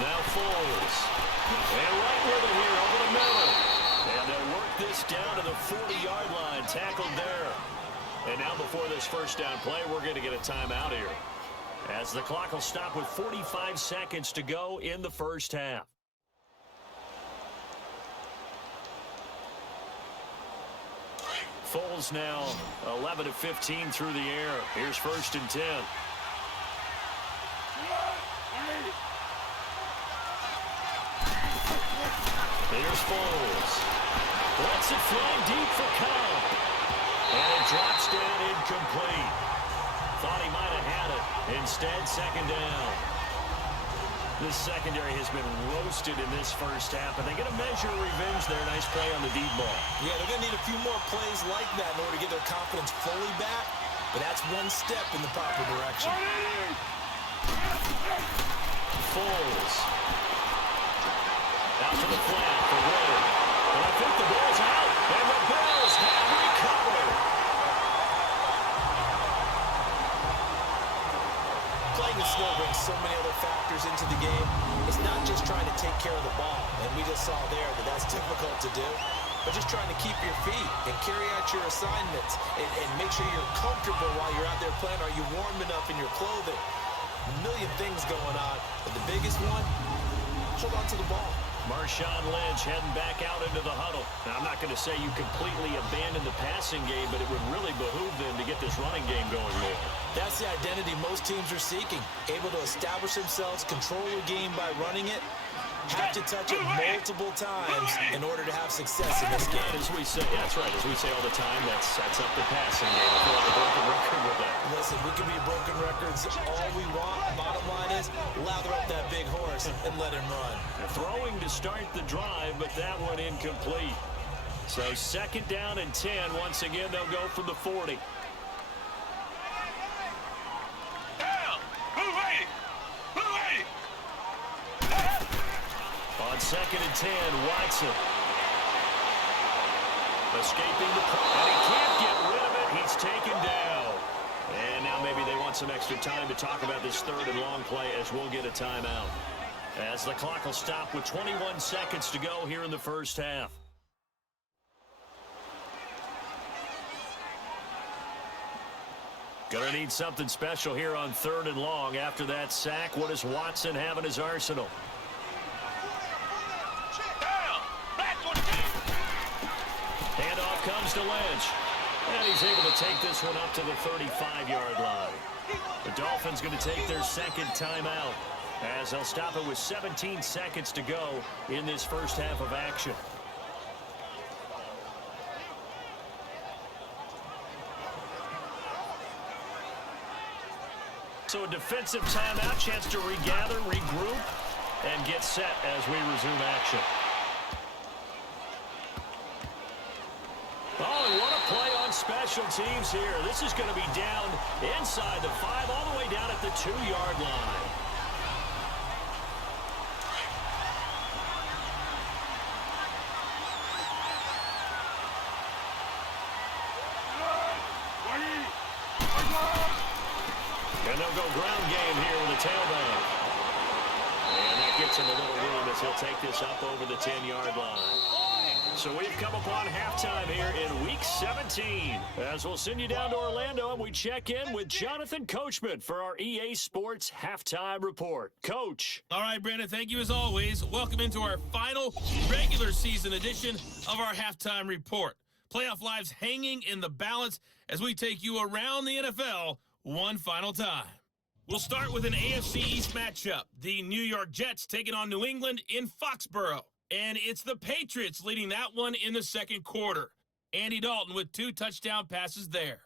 Now Foles. And right with it here over the middle. And they'll work this down to the 40-yard line. Tackled there. And now before this 1st down play, we're going to get a timeout here, as the clock will stop with 45 seconds to go in the 1st half. Foles now 11 of 15 through the air. Here's 1st and 10. Here's Foles. Lets it fly deep for Cobb. And it drops down incomplete. Thought he might have had it. Instead, 2nd down. This secondary has been roasted in this 1st half, and they're going to measure revenge there. Nice play on the deep ball. Yeah, they're going to need a few more plays like that in order to get their confidence fully back, but that's one step in the proper direction. Foles. Out to the flat for Wood. And I think the ball's out, and the Bills have recovered. Playing the snow brings so many other factors into the game. It's not just trying to take care of the ball, and we just saw there that that's difficult to do, but just trying to keep your feet and carry out your assignments and make sure you're comfortable while you're out there playing. Are you warm enough in your clothing? A million things going on, but the biggest one, hold on to the ball. Marshawn Lynch heading back out into the huddle. Now, I'm not going to say you completely abandon the passing game, but it would really behoove them to get this running game going more. That's the identity most teams are seeking, able to establish themselves, control the game by running it. have to touch it multiple times in order to have success in this game. As we say, yeah, that's right. As we say all the time, that sets up the passing game. I feel like a broken record with that. Listen, we can be broken records all we want. Bottom line is, lather up that big horse and let him run. Throwing to start the drive, but that one incomplete. So 2nd down and 10. Once again, they'll go from the 40. On 2nd and 10, Watson. Escaping the play, and he can't get rid of it. He's taken down. And now maybe they want some extra time to talk about this 3rd and long play as we'll get a timeout. As the clock will stop with 21 seconds to go here in the first half. Gonna need something special here on 3rd and long. After that sack, what does Watson have in his arsenal? Handoff comes to Lynch. And he's able to take this one up to the 35-yard line. The Dolphins going to take their 2nd timeout as they'll stop it with 17 seconds to go in this first half of action. So a defensive timeout, chance to regather, regroup, and get set as we resume action. Oh, and what a play on special teams here. This is going to be down inside the 5, all the way down at the 2-yard line. And they'll go ground game here with a tailback. And that gets him a little room as he'll take this up over the 10-yard line. So we've come upon halftime here in Week 17. As we'll send you down to Orlando, and we check in with Jonathan Coachman for our EA Sports Halftime Report. Coach. All right, Brandon, thank you as always. Welcome into our final regular season edition of our Halftime Report. Playoff lives hanging in the balance as we take you around the NFL one final time. We'll start with an AFC East matchup. The New York Jets taking on New England in Foxborough. And it's the Patriots leading that one in the 2nd quarter. Andy Dalton with 2 touchdown passes there.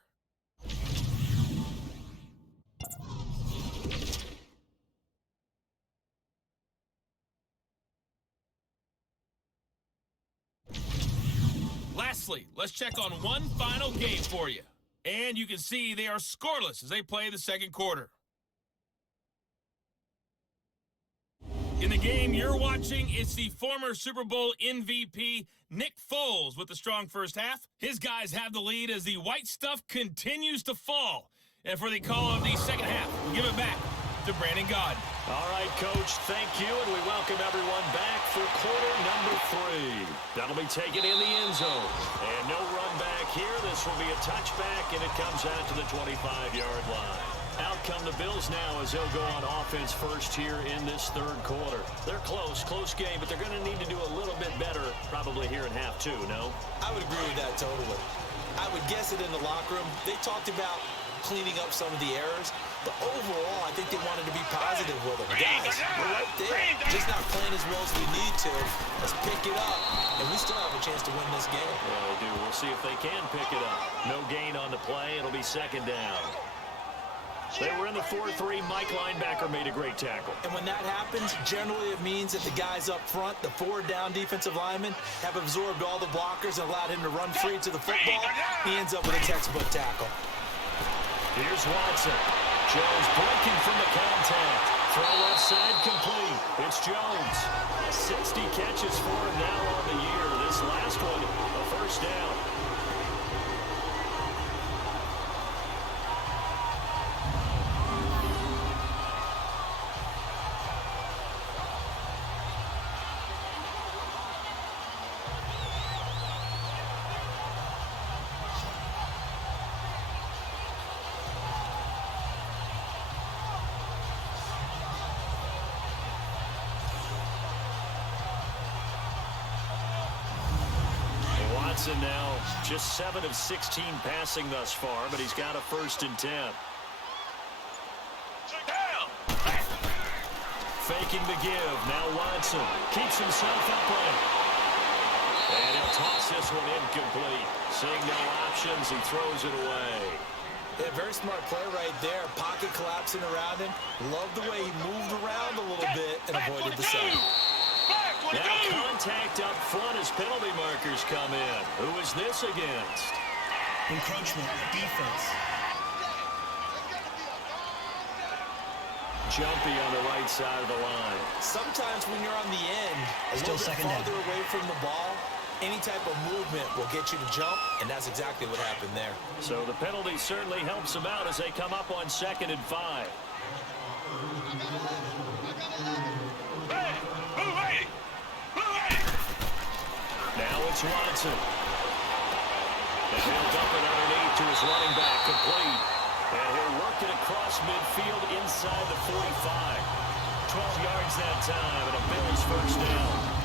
Lastly, let's check on one final game for you. And you can see they are scoreless as they play the 2nd quarter. In the game you're watching, it's the former Super Bowl MVP, Nick Foles, with a strong first half. His guys have the lead as the white stuff continues to fall. And for the call of the 2nd half, we'll give it back to Brandon Gaudin. All right, Coach, thank you, and we welcome everyone back for quarter number 3. That'll be taken in the end zone. And no run back here. This will be a touchback, and it comes out to the 25-yard line. Out come the Bills now as they'll go on offense first here in this 3rd quarter. They're close game, but they're going to need to do a little bit better probably here in half 2, no? I would agree with that totally. I would guess it in the locker room. They talked about cleaning up some of the errors, but overall, I think they wanted to be positive with them. Guys, we're right there. Just not playing as well as we need to. Let's pick it up, and we still have a chance to win this game. Yeah, they do. We'll see if they can pick it up. No gain on the play. It'll be 2nd down. They were in the 4-3. Mike linebacker made a great tackle. And when that happens, generally it means that the guys up front, the 4 down defensive linemen, have absorbed all the blockers and allowed him to run free to the football. He ends up with a textbook tackle. Here's Watson. Jones breaking from the contact. Throw left side complete. It's Jones. 60 catches for him now on the year. This last one, a first down. Watson now just 7 of 16 passing thus far, but he's got a 1st and 10. faking the give. Now Watson keeps himself upright. And he'll toss this one incomplete. Seeing no options, he throws it away. Yeah, very smart play right there. Pocket collapsing around him. Love the way he moved around a little bit and avoided the sack. Now contact up front as penalty markers come in. Who is this against? Encroachment, defense. Jumpy on the right side of the line. Sometimes when you're on the end, a Still little bit second down. farther away from the ball, any type of movement will get you to jump, and that's exactly what happened there. So the penalty certainly helps them out as they come up on 2nd and 5. Now it's Watson. And he'll dump it underneath to his running back, complete. And he'll work it across midfield inside the 45. 12 yards that time, and a Bills first down.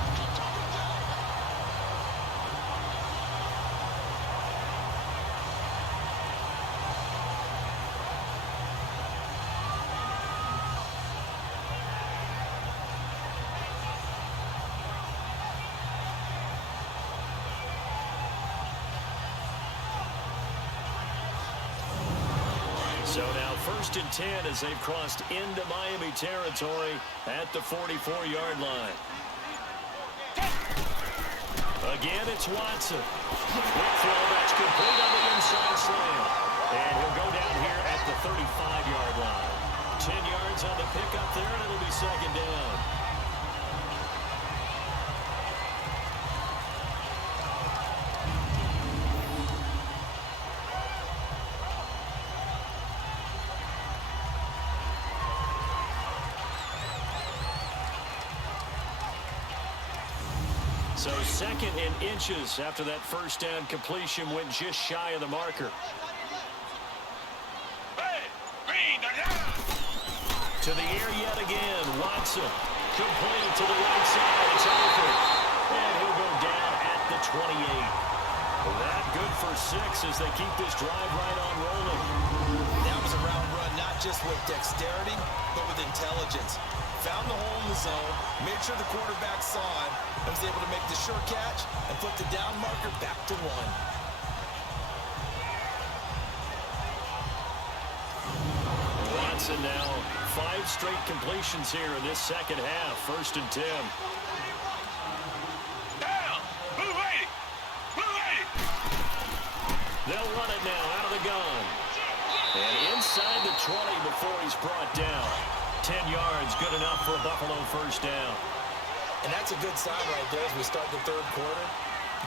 So now 1st and 10 as they've crossed into Miami territory at the 44-yard line. Again, it's Watson. Quick throw, that's complete on the inside slant. And he'll go down here at the 35-yard line. 10 yards on the pickup there, and it'll be 2nd down. So 2nd and inches after that first down completion went just shy of the marker. To the air yet again. Watson complete to the right side. It's over. And he'll go down at the 28. That good for 6 as they keep this drive right on rolling. That was a round run, not just with dexterity, but with intelligence. Found the hole in the zone, made sure the quarterback saw him, and was able to make the sure catch and put the down marker back to 1. Watson now 5 straight completions here in this second half. 1st and 10. They'll run it now out of the gun. And inside the 20 before he's brought down. 10 yards, good enough for a Buffalo first down. And that's a good sign right there as we start the 3rd quarter.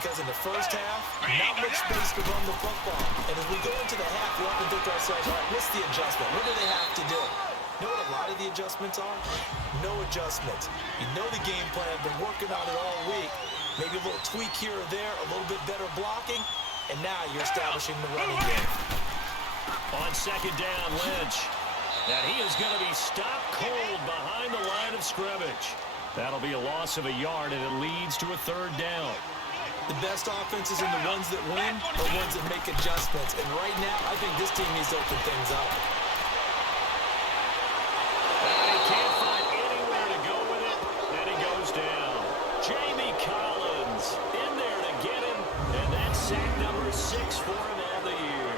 Because in the first half, not much space to run the football. And as we go into the half, we often think to ourselves, all right, what's the adjustment? What do they have to do? You know what a lot of the adjustments are? No adjustments. You know the game plan, been working on it all week. Maybe a little tweak here or there, a little bit better blocking, and now you're establishing the running game. On 2nd down, Lynch. And he is going to be stopped cold behind the line of scrimmage. That'll be a loss of a yard, and it leads to a 3rd down. The best offenses are the ones that win or ones that make adjustments. And right now, I think this team needs to open things up. And he can't find anywhere to go with it, and he goes down. Jamie Collins in there to get him, and that's sack number 6 for him on the year.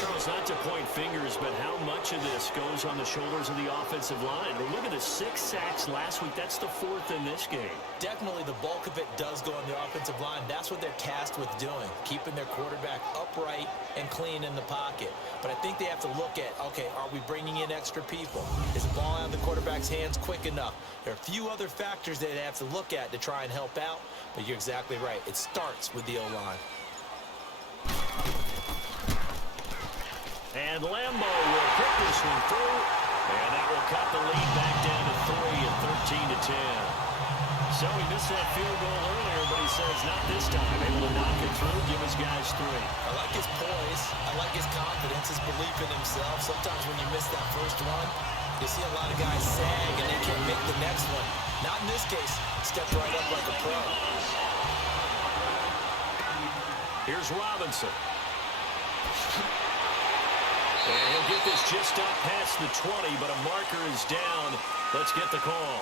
Charles, not to point fingers, but how much of this goes on the shoulders of the offensive line? I mean, look at the 6 sacks last week. That's the 4th in this game. Definitely the bulk of it does go on the offensive line. That's what they're tasked with doing, keeping their quarterback upright and clean in the pocket. But I think they have to look at, okay, are we bringing in extra people? Is the ball out of the quarterback's hands quick enough? There are a few other factors that they have to look at to try and help out, but you're exactly right. It starts with the O-line. And Lambo will put this one through, and that will cut the lead back down to 3 and 13-10. So he missed that field goal earlier, but he says not this time. Able to knock it through, give his guys 3. I like his poise. I like his confidence, his belief in himself. Sometimes when you miss that first one, you see a lot of guys sag and they can't make the next one. Not in this case. Stepped right up like a pro. Here's Robinson. And he'll get this just up past the 20, but a marker is down Let's get the call.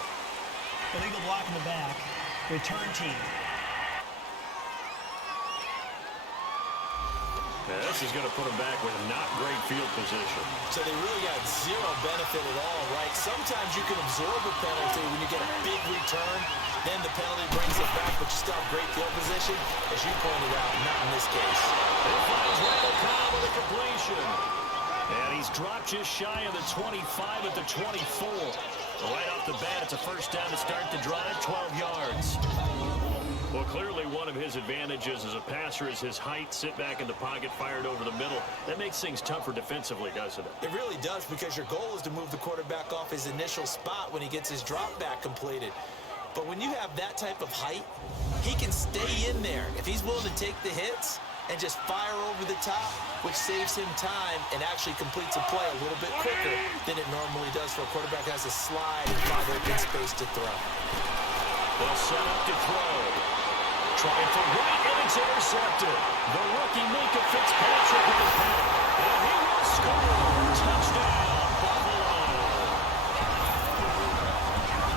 Illegal block in the back. Return team. Now, this is going to put them back with not great field position. So they really got zero benefit at all, right? Sometimes you can absorb a penalty when you get a big return. Then the penalty brings it back, but you still have great field position. As you pointed out, not in this case. It finds Randall Cobb with a completion. And he's dropped just shy of the 25 at the 24. Right off the bat, it's a first down to start the drive, 12 yards. Well, clearly one of his advantages as a passer is his height. Sit back in the pocket, fired over the middle. That makes things tougher defensively, doesn't it? It really does, because your goal is to move the quarterback off his initial spot when he gets his drop back completed. But when you have that type of height, he can stay in there. If he's willing to take the hits and just fire over the top, which saves him time and actually completes a play a little bit quicker than it normally does for a quarterback who has to slide and find open space to throw. They'll set up to throw. Trying for right, and it's intercepted. The rookie Minka Fitzpatrick with the pick. And he will score. Touchdown, Buffalo.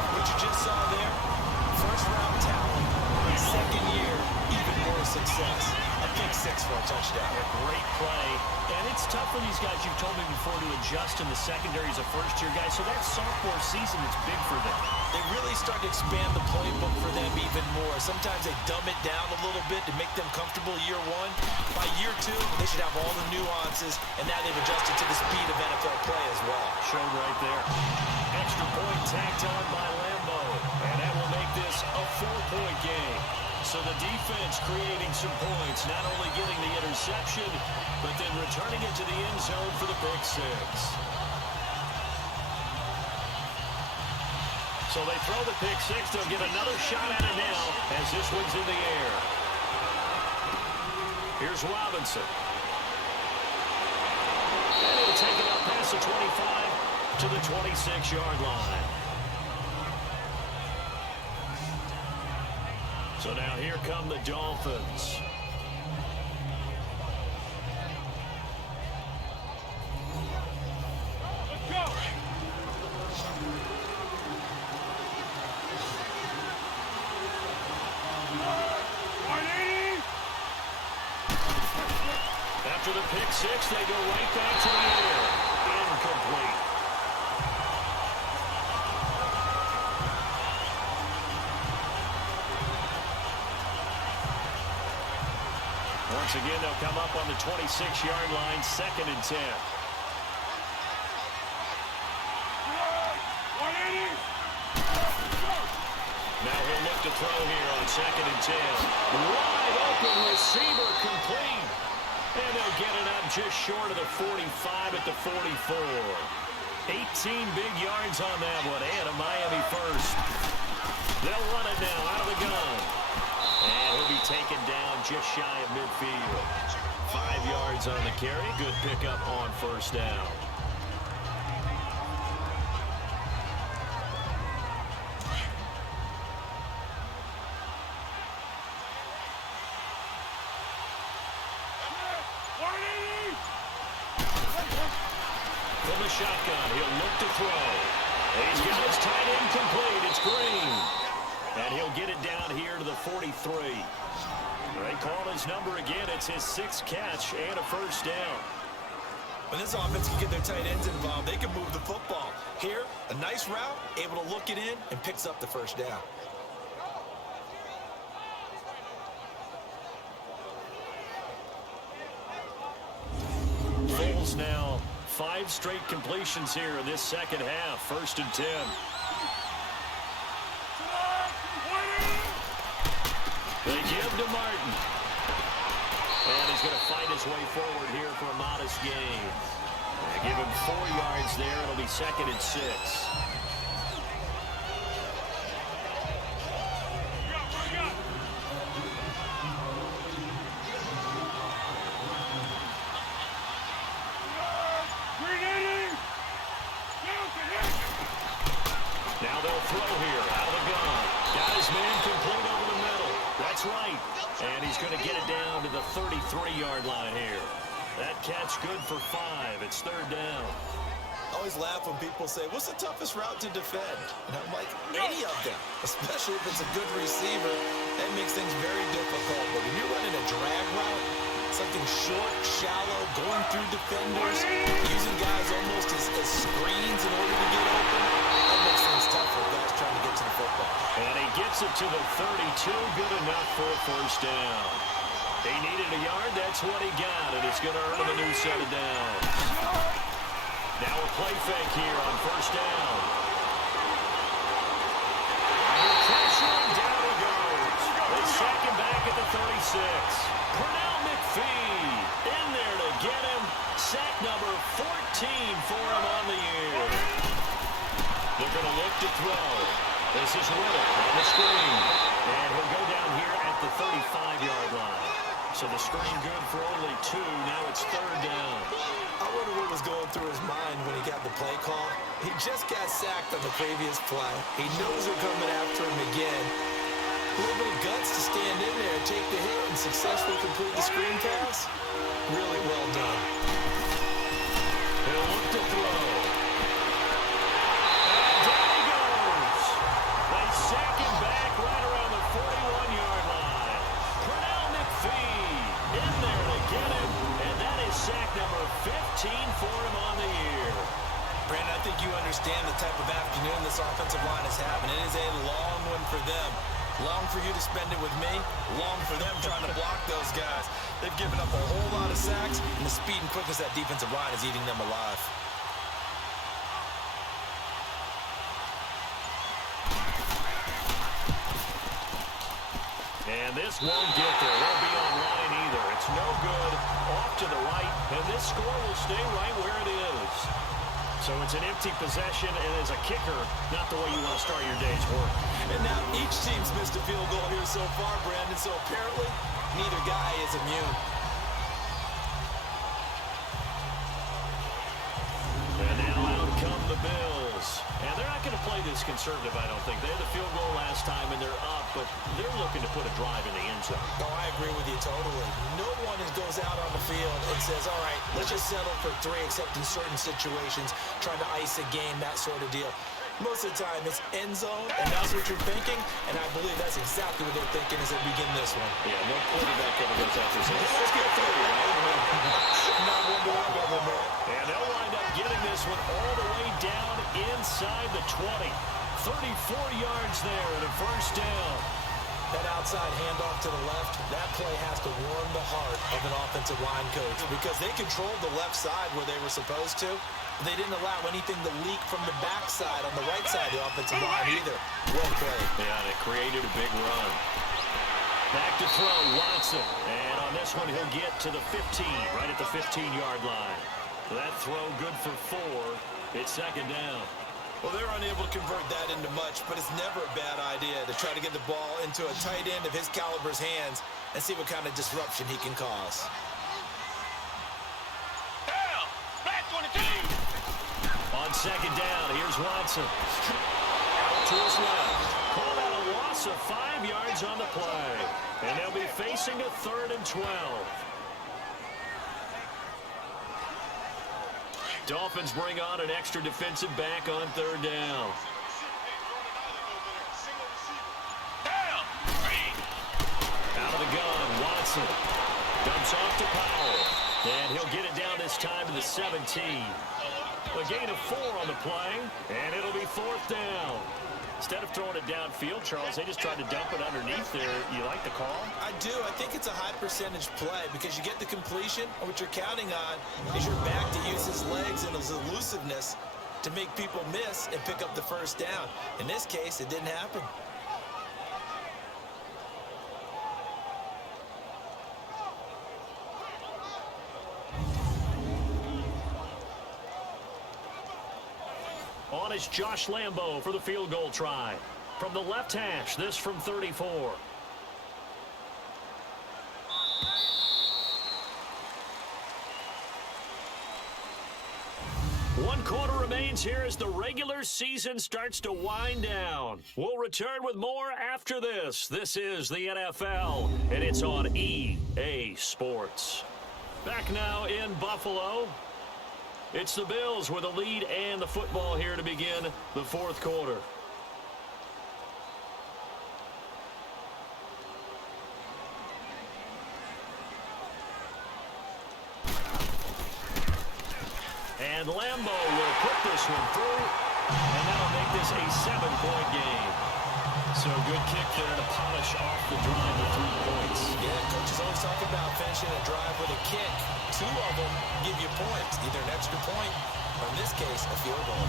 What you just saw there, first-round talent, second year, even more success. A pick six for a touchdown. A great play. And it's tough for these guys, you've told me before, to adjust in the secondary as a first-year guy. So that sophomore season is big for them. They really start to expand the playbook for them even more. Sometimes they dumb it down a little bit to make them comfortable year one. By year two, they should have all the nuances, and now they've adjusted to the speed of NFL play as well. Showed right there. Extra point tacked on by Lambo. And that will make this a 4-point game. So the defense creating some points, not only getting the interception, but then returning it to the end zone for the pick six. So they throw the pick six. They'll get another shot at it now as this one's in the air. Here's Robinson. And he'll take it up past the 25 to the 26-yard line. So now here come the Dolphins. Let's go. After the pick six, they go right back to the air. Incomplete. Once again, they'll come up on the 26-yard line, 2nd and 10. Now he'll look to throw here on 2nd and 10. Wide open receiver complete. And they'll get it up just short of the 45 at the 44. 18 big yards on that one, and a Miami first. They'll run it now out of the gun. And he'll be taken down just shy of midfield. 5 yards on the carry. Good pickup on first down. From the shotgun, he'll look to throw. He's got his tight end complete. It's Green. And he'll get it down here to the 43. They call his number again. It's his 6th catch and a first down. When this offense can get their tight ends involved, they can move the football. Here, a nice route, able to look it in, and picks up the first down. Foles now 5 straight completions here in this second half. 1st and 10. They give to Martin. And he's going to fight his way forward here for a modest gain. They give him 4 yards there. It'll be 2nd and 6. Now they'll throw here out of the gun. Got his man complete over the middle. That's right. And he's going to get it down to the 33-yard line here. That catch good for 5. It's 3rd down. I always laugh when people say, what's the toughest route to defend? And I'm like, any of them, especially if it's a good receiver. That makes things very difficult. But when you're running a drag route, something short, shallow, going through defenders, using guys almost as screens in order to get open, that makes things tough for guys trying to get to the football. And he gets it to the 32, good enough for a first down. He needed a yard, that's what he got, and it's going to earn him a new set of downs. Now a play fake here on first down. Under pressure, and down he goes. They sack him back at the 36. Pernell McPhee in there to get him. Sack number 14 for him on the year. They're going to look to throw. This is Riddick on the screen. And he'll go down here at the 35-yard line. So the screen good for only 2. Now it's third down. I wonder what was going through his mind when he got the play call. He just got sacked on the previous play. He knows they're coming after him again. A little bit of guts to stand in there, take the hit, and successfully complete the screen pass. Really well done. He'll look to throw. And down he goes. They sack him back right around the 41-yard line. Pernell McPhee in there to get him, and that is sack number 15 for him on the year. Brandon, I think you understand the type of afternoon this offensive line is having. It is a long one for them. Long for you to spend it with me. Long for them trying to block those guys. They've given up a whole lot of sacks, and the speed and quickness of that defensive line is eating them alive. And this won't get there. Won't be online either. It's no good. Off to the right, and this score will stay right where it is. So it's an empty possession, and as a kicker, not the way you want to start your day's work. And now each team's missed a field goal here so far, Brandon, so apparently neither guy is immune. And now out come the Bills. And they're not going to play this conservative, I don't think. They had the field goal last time, and they're up, but they're looking to put a drive in the end zone. Oh, I agree with you totally. No one goes out on the field and says, all right, let's just settle for 3, except in certain situations, trying to ice a game, that sort of deal. Most of the time, it's end zone, and that's what you're thinking, and I believe that's exactly what they're thinking as they begin this one. Yeah, no quarterback ever goes out there saying, let's get 3, right? Not one to one of them, man. And they'll wind up getting this one all the way down inside the 20. 34 yards there and a first down. That outside handoff to the left, that play has to warm the heart of an offensive line coach because they controlled the left side where they were supposed to. They didn't allow anything to leak from the backside on the right side of the offensive line either. Well played. Yeah, they created a big run. Back to throw, Watson. And on this one, he'll get to the 15, right at the 15-yard line. That throw good for 4. It's second down. Well, they're unable to convert that into much, but it's never a bad idea to try to get the ball into a tight end of his caliber's hands and see what kind of disruption he can cause. Down! Back 22! On second down, here's Watson. To his left. Called out a loss of 5 yards on the play. And they'll be facing a 3rd and 12. Dolphins bring on an extra defensive back on 3rd down. Down! 3! Out of the gun, Watson. Dumps off to Powell. And he'll get it down this time to the 17. A gain of 4 on the play, and it'll be 4th down. Instead of throwing it downfield, Charles, they just tried to dump it underneath there. You like the call? I do. I think it's a high percentage play because you get the completion, and what you're counting on is your back to use his legs and his elusiveness to make people miss and pick up the first down. In this case, it didn't happen. On is Josh Lambo for the field goal try. From the left hash, this from 34. One quarter remains here as the regular season starts to wind down. We'll return with more after this. This is the NFL, and it's on EA Sports. Back now in Buffalo. It's the Bills with a lead and the football here to begin the fourth quarter. And Lambo will put this one through, and that'll make this a 7-point game. So good kick there to polish off the drive with 3 points. Yeah, coach is always talking about finishing a drive with a kick. 2 of them give you points, either an extra point or, in this case, a field goal.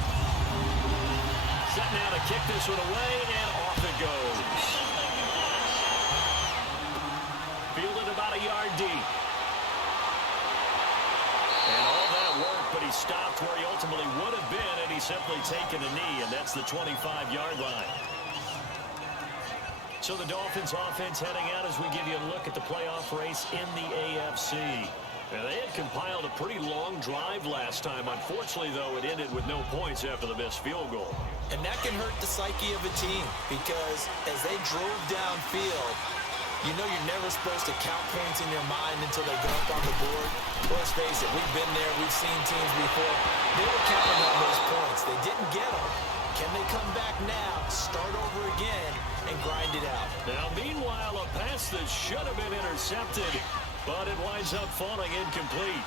Set now to kick this one away, and off it goes. Fielded about a yard deep. And all that work, but he stopped where he ultimately would have been, and he's simply taken a knee, and that's the 25-yard line. So the Dolphins offense heading out as we give you a look at the playoff race in the AFC. And they had compiled a pretty long drive last time. Unfortunately, though, it ended with no points after the missed field goal. And that can hurt the psyche of a team because as they drove downfield, you know you're never supposed to count points in your mind until they go up on the board. Let's face it, we've been there, we've seen teams before. They were counting on those points. They didn't get them. Can they come back now, start over again, and grind it out? Now, meanwhile, a pass that should have been intercepted, but it winds up falling incomplete.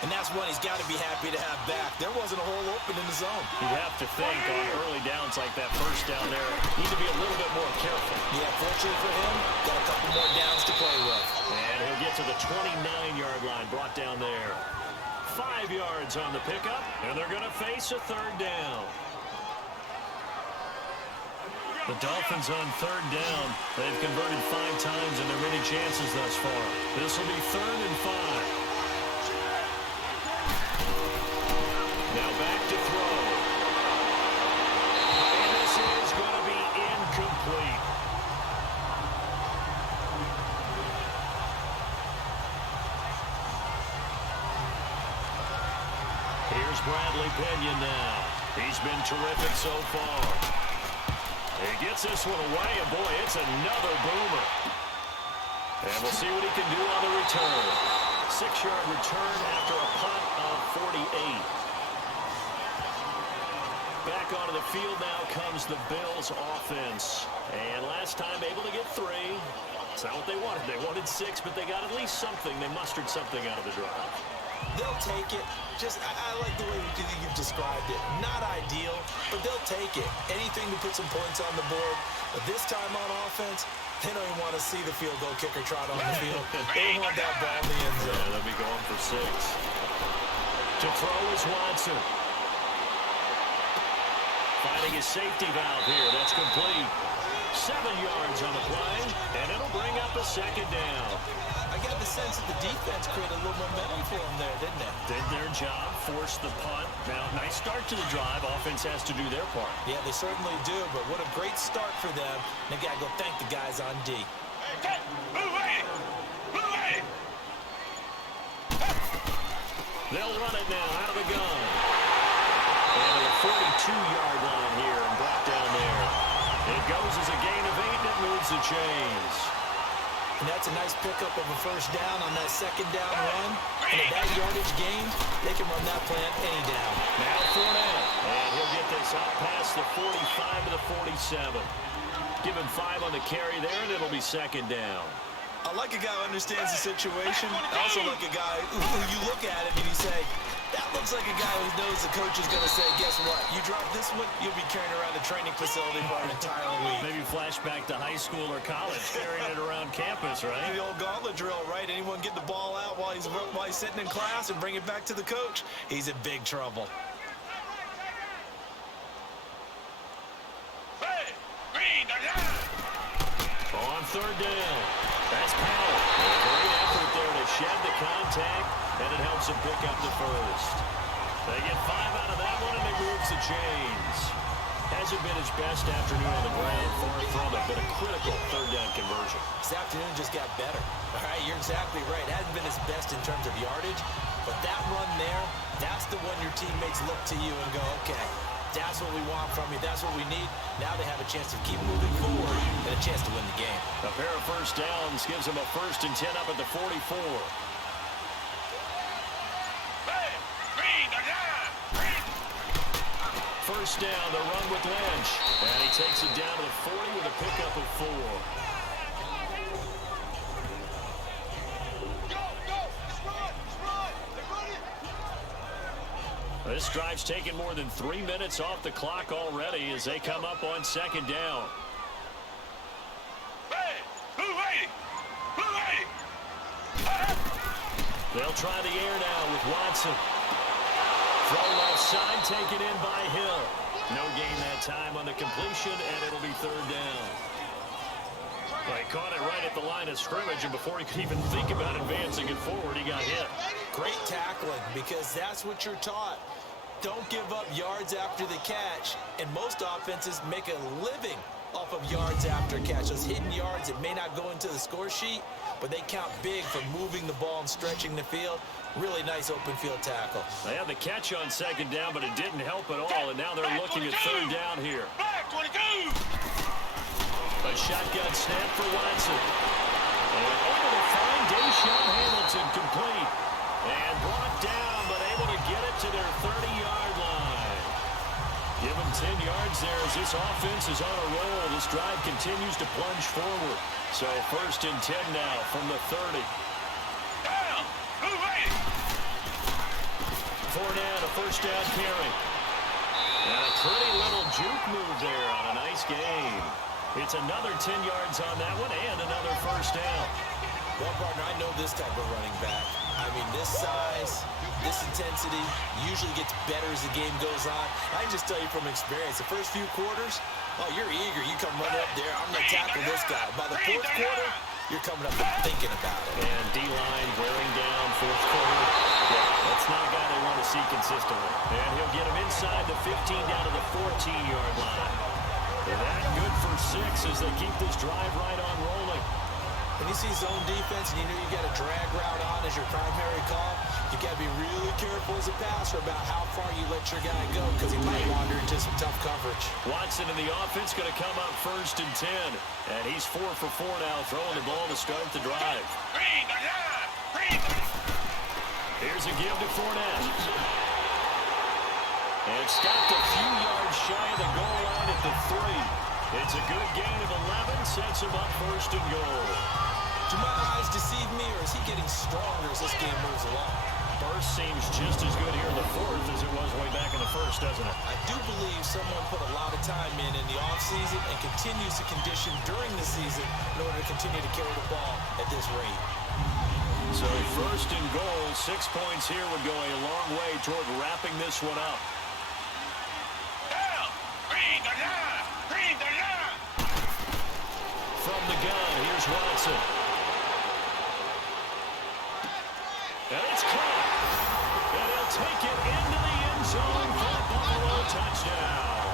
And that's one he's got to be happy to have back. There wasn't a hole open in the zone. You'd have to think on early downs like that first down there, need to be a little bit more careful. Yeah, fortunately for him, got a couple more downs to play with. And he'll get to the 29-yard line, brought down there. 5 yards on the pickup, and they're going to face a third down. The Dolphins on third down. They've converted 5 times in their many chances thus far. This will be 3rd and 5. Now back to throw. And this is going to be incomplete. Here's Bradley Pinion now. He's been terrific so far. He gets this one away, and boy, it's another boomer. And we'll see what he can do on the return. 6-yard return after a punt of 48. Back onto the field now comes the Bills offense. And last time able to get 3. It's not what they wanted. They wanted 6, but they got at least something. They mustered something out of the drive. They'll take it. I like the way you've described it. Not ideal, but they'll take it. Anything to put some points on the board. But this time on offense, they don't even want to see the field goal kicker trot on the field. They want that ball in the end zone. Yeah, they'll be going for 6. To throw is Watson. Finding his safety valve here. That's complete. 7 yards on the play, and it'll bring up a 2nd down. I got the sense that the defense created a little momentum for them there, didn't it? Did their job, forced the punt. Now, nice start to the drive. Offense has to do their part. Yeah, they certainly do, but what a great start for them. They got to go thank the guys on D. They'll run it now out of the gun. And to the 42-yard line here and brought down there. It goes as a gain of 8, and it moves the chains. And that's a nice pickup of a first down on that 2nd down run. And at that yardage gain, they can run that plan any down. Now Fournette. And he'll get this out past the 45 to the 47. Give him 5 on the carry there, and it'll be 2nd down. I like a guy who understands the situation. I also like a guy who you look at him and you say, that looks like a guy who knows the coach is going to say, guess what? You drop this one, you'll be carrying around the training facility for an entire week. Maybe flashback to high school or college, carrying it around campus, right? The old gauntlet drill, right? Anyone get the ball out while he's sitting in class and bring it back to the coach? He's in big trouble. On 3rd down. That's Powell. Great effort there to shed the contact, and it helps him pick up the first. They get 5 out of that one, and it moves the chains. Hasn't been his best afternoon on the ground, far from it, but a critical 3rd down conversion. This afternoon just got better. All right, you're exactly right. Hasn't been his best in terms of yardage, but that run there, that's the one your teammates look to you and go, okay, that's what we want from you. That's what we need. Now they have a chance to keep moving forward and a chance to win the game. A pair of first downs gives them a 1st and 10 up at the 44. first down. The run with Lynch. And he takes it down to the 40 with a pickup of 4. This drive's taken more than 3 minutes off the clock already as they come up on second down. They'll try the air now with Watson. Throw left side, taken in by Hill. No gain that time on the completion, and it'll be third down. Well, he caught it right at the line of scrimmage, and before he could even think about advancing it forward, he got hit. Great tackling, because that's what you're taught. Don't give up yards after the catch, and most offenses make a living off of yards after catch. Those hidden yards that may not go into the score sheet, but they count big for moving the ball and stretching the field. Really nice open field tackle. They had the catch on second down, but it didn't help at all, and now they're looking at third down here. A shotgun snap for Watson. And able to find Deshaun Hamilton complete. And brought down, but able to get it to their 30-yard line. Give them 10 yards there as this offense is on a roll. This drive continues to plunge forward. So first and 10 now from the 30. Fournette, a first down carry. And a pretty little juke move there on a nice game. It's another 10 yards on that one and another first down. Well, partner, I know this type of running back. I mean, this size, this intensity usually gets better as the game goes on. I can just tell you from experience, the first few quarters, oh, you're eager. You come running up there. I'm going to tackle this guy. By the fourth quarter, you're coming up and thinking about it. And D-line wearing down fourth quarter. Yeah, that's not a guy they want to see consistently. And he'll get him inside the 15 down to the 14-yard line. That good for 6 as they keep this drive right on rolling. When you see zone defense and you know you got a drag route on as your primary call, you got to be really careful as a passer about how far you let your guy go because he might wander into some tough coverage. Watson in the offense going to come up first and 10. And he's 4 for 4 now, throwing the ball to start the drive. Here's a give to Fournette. And stopped a few yards shy of the goal line at the 3. It's a good gain of 11, sets him up first and goal. Do my eyes deceive me, or is he getting stronger as this game moves along? Burst seems just as good here in the fourth as it was way back in the first, doesn't it? I do believe someone put a lot of time in the offseason and continues to condition during the season in order to continue to carry the ball at this rate. So first and goal, 6 points here would go a long way toward wrapping this one up. From the gun, here's Watson. And it's caught. And he'll take it into the end zone for a Buffalo touchdown.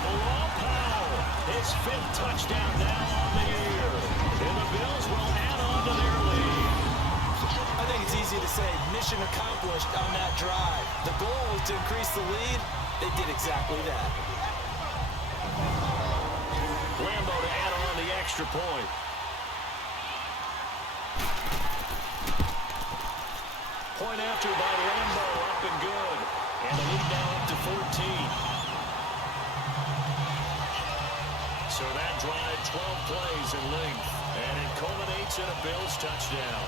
Bilal Powell, his 5th touchdown now on the year. And the Bills will add on to their lead. I think it's easy to say mission accomplished on that drive. The goal was to increase the lead. They did exactly that. Lambo to add on the extra point. Point after by Lambo, up and good. And the lead now up to 14. So that drive, 12 plays in length. And it culminates in a Bills touchdown.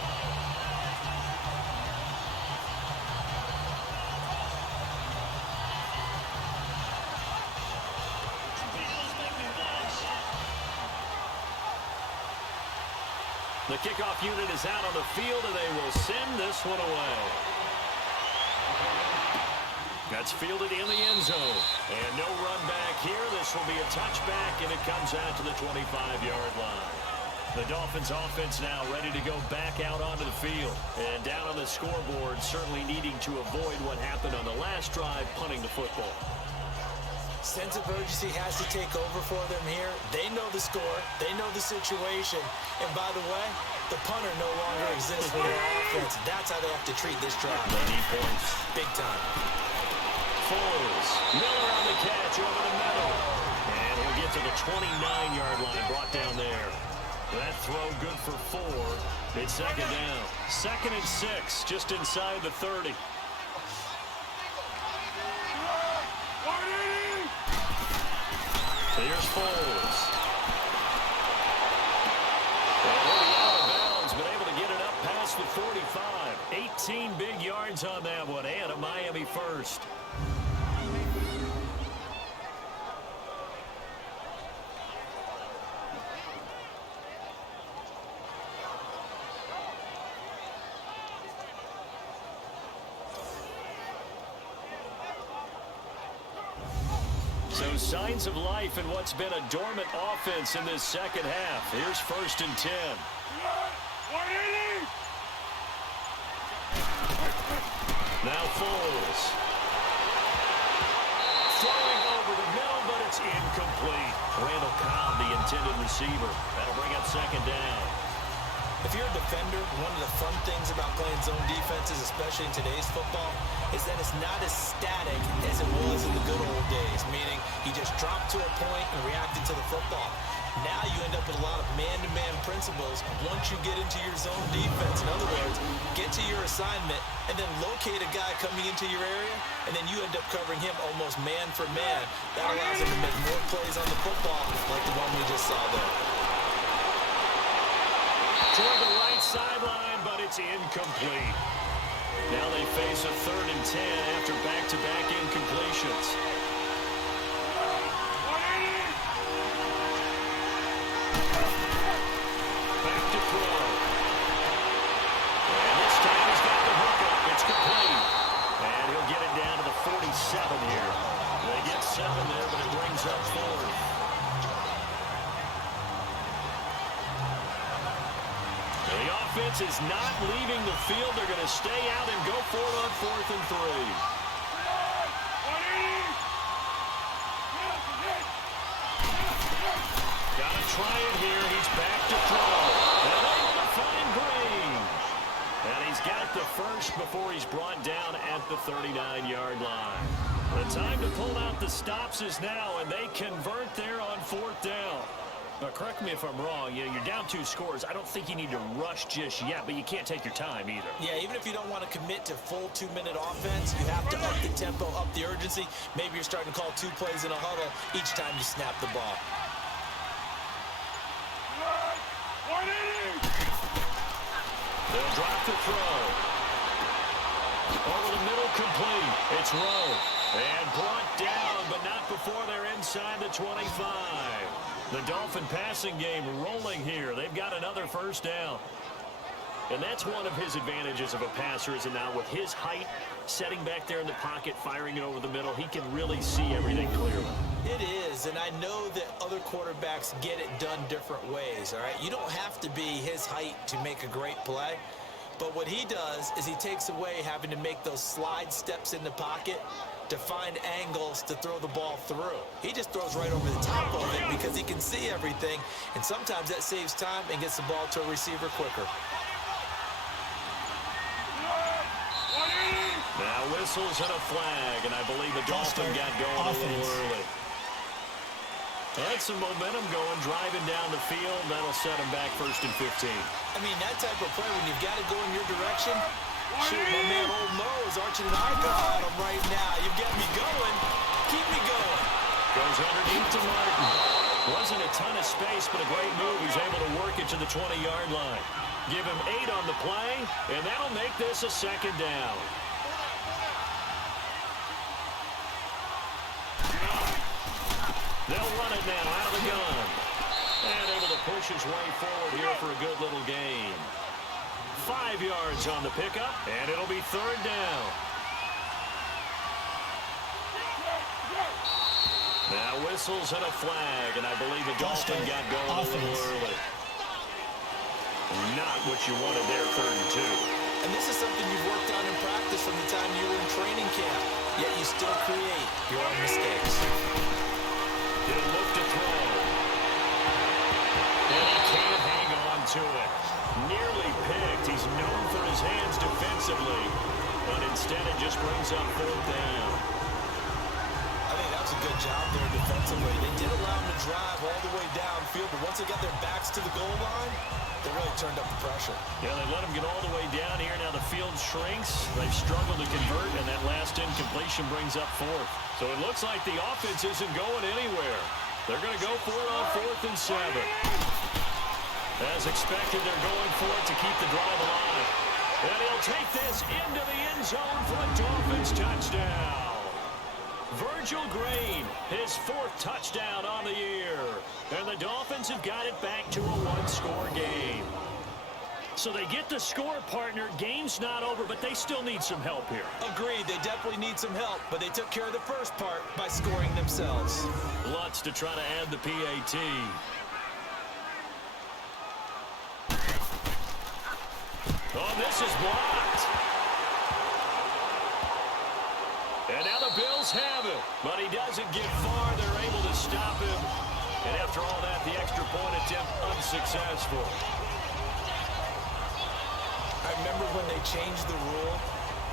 The kickoff unit is out on the field, and they will send this one away. That's fielded in the end zone. And no run back here. This will be a touchback, and it comes out to the 25-yard line. The Dolphins offense now ready to go back out onto the field. And down on the scoreboard, certainly needing to avoid what happened on the last drive, punting the football. Sense of urgency has to take over for them here. They know the score. They know the situation. And by the way, the punter no longer exists for their offense. That's how they have to treat this drive. 90 points. Big time. Foles. Miller on the catch over the middle. And he'll get to the 29-yard line, brought down there. That throw good for 4. It's second down. 2nd and 6, just inside the 30. What it is? Here's Foles. And he'll be out of bounds, but able to get it up past the 45. 18 big yards on that one, and a Miami first. So signs of life in what's been a dormant offense in this second half. Here's 1st and 10. Now Foles. Throwing over the middle, but it's incomplete. Randall Cobb, the intended receiver. That'll bring up 2nd down. If you're a defender, one of the fun things about playing zone defenses, especially in today's football, is that it's not as static as it was in the good old days, meaning you just dropped to a point and reacted to the football. Now you end up with a lot of man-to-man principles once you get into your zone defense. In other words, get to your assignment and then locate a guy coming into your area, and then you end up covering him almost man for man. That allows him to make more plays on the football like the one we just saw there. Toward the right sideline, but it's incomplete. Now they face a 3rd and 10 after back-to-back incompletions. Back to throw. And this time he's got the hook up. It's complete. And he'll get it down to the 47 here. They get 7 there, but it brings up 4th. The offense is not leaving the field. They're going to stay out and go for it on 4th and 3. Got to try it here. He's back to throw. And able to find Green. And he's got the first before he's brought down at the 39-yard line. The time to pull out the stops is now, and they convert there on 4th down. But correct me if I'm wrong, you're down 2 scores. I don't think you need to rush just yet, but you can't take your time either. Yeah, even if you don't want to commit to full 2-minute offense, you have to up the tempo, up the urgency. Maybe you're starting to call 2 plays in a huddle each time you snap the ball. They'll drop the throw. Over the middle, complete. It's Rowe. And brought down, but not before they're inside the 25. The Dolphin passing game rolling here. They've got another 1st down. And that's one of his advantages of a passer, is now with his height, setting back there in the pocket, firing it over the middle, he can really see everything clearly. It is, and I know that other quarterbacks get it done different ways, all right? You don't have to be his height to make a great play. But what he does is he takes away having to make those slide steps in the pocket to find angles to throw the ball through. He just throws right over the top of it because he can see everything, and sometimes that saves time and gets the ball to a receiver quicker. Now whistles and a flag, and I believe the Dolphin got going a little early. Had some momentum going, driving down the field. That'll set him back 1st and 15. I mean, that type of play, when you've got to go in your direction, shoot, my man Old Mo is arching an eyebrow at him right now. You've got me going. Keep me going. Goes underneath to Martin. Wasn't a ton of space, but a great move. He's able to work it to the 20-yard line. Give him 8 on the play, and that'll make this a 2nd down. They'll run it now out of the gun. And able to push his way forward here for a good little gain. 5 yards on the pickup, and it'll be 3rd down. Now whistles and a flag, and I believe the Dolphin got going a little early. Not what you wanted there, 3rd and 2. And this is something you've worked on in practice from the time you were in training camp, yet you still create your own mistakes. He'll look to throw. And he can't hang on to it. Nearly picked. He's known for his hands defensively. But instead it just brings up 4th down. I think that was a good job there defensively. They did allow him to drive all the way downfield, but once they got their backs to the goal line, they really turned up the pressure. Yeah, they let him get all the way down here. Now the field shrinks. They've struggled to convert, and that last incompletion brings up 4th. So it looks like the offense isn't going anywhere. They're going to go for it on 4th and 7. As expected, they're going for it to keep the drive alive. And he'll take this into the end zone for a Dolphins touchdown. Virgil Green, his 4th touchdown on the year. And the Dolphins have got it back to a one-score game. So they get the score, partner. Game's not over, but they still need some help here. Agreed, they definitely need some help, but they took care of the first part by scoring themselves. Lutz to try to add the PAT. Oh, this is blocked. And now the Bills have it, but he doesn't get far. They're able to stop him. And after all that, the extra point attempt unsuccessful. I remember when they changed the rule,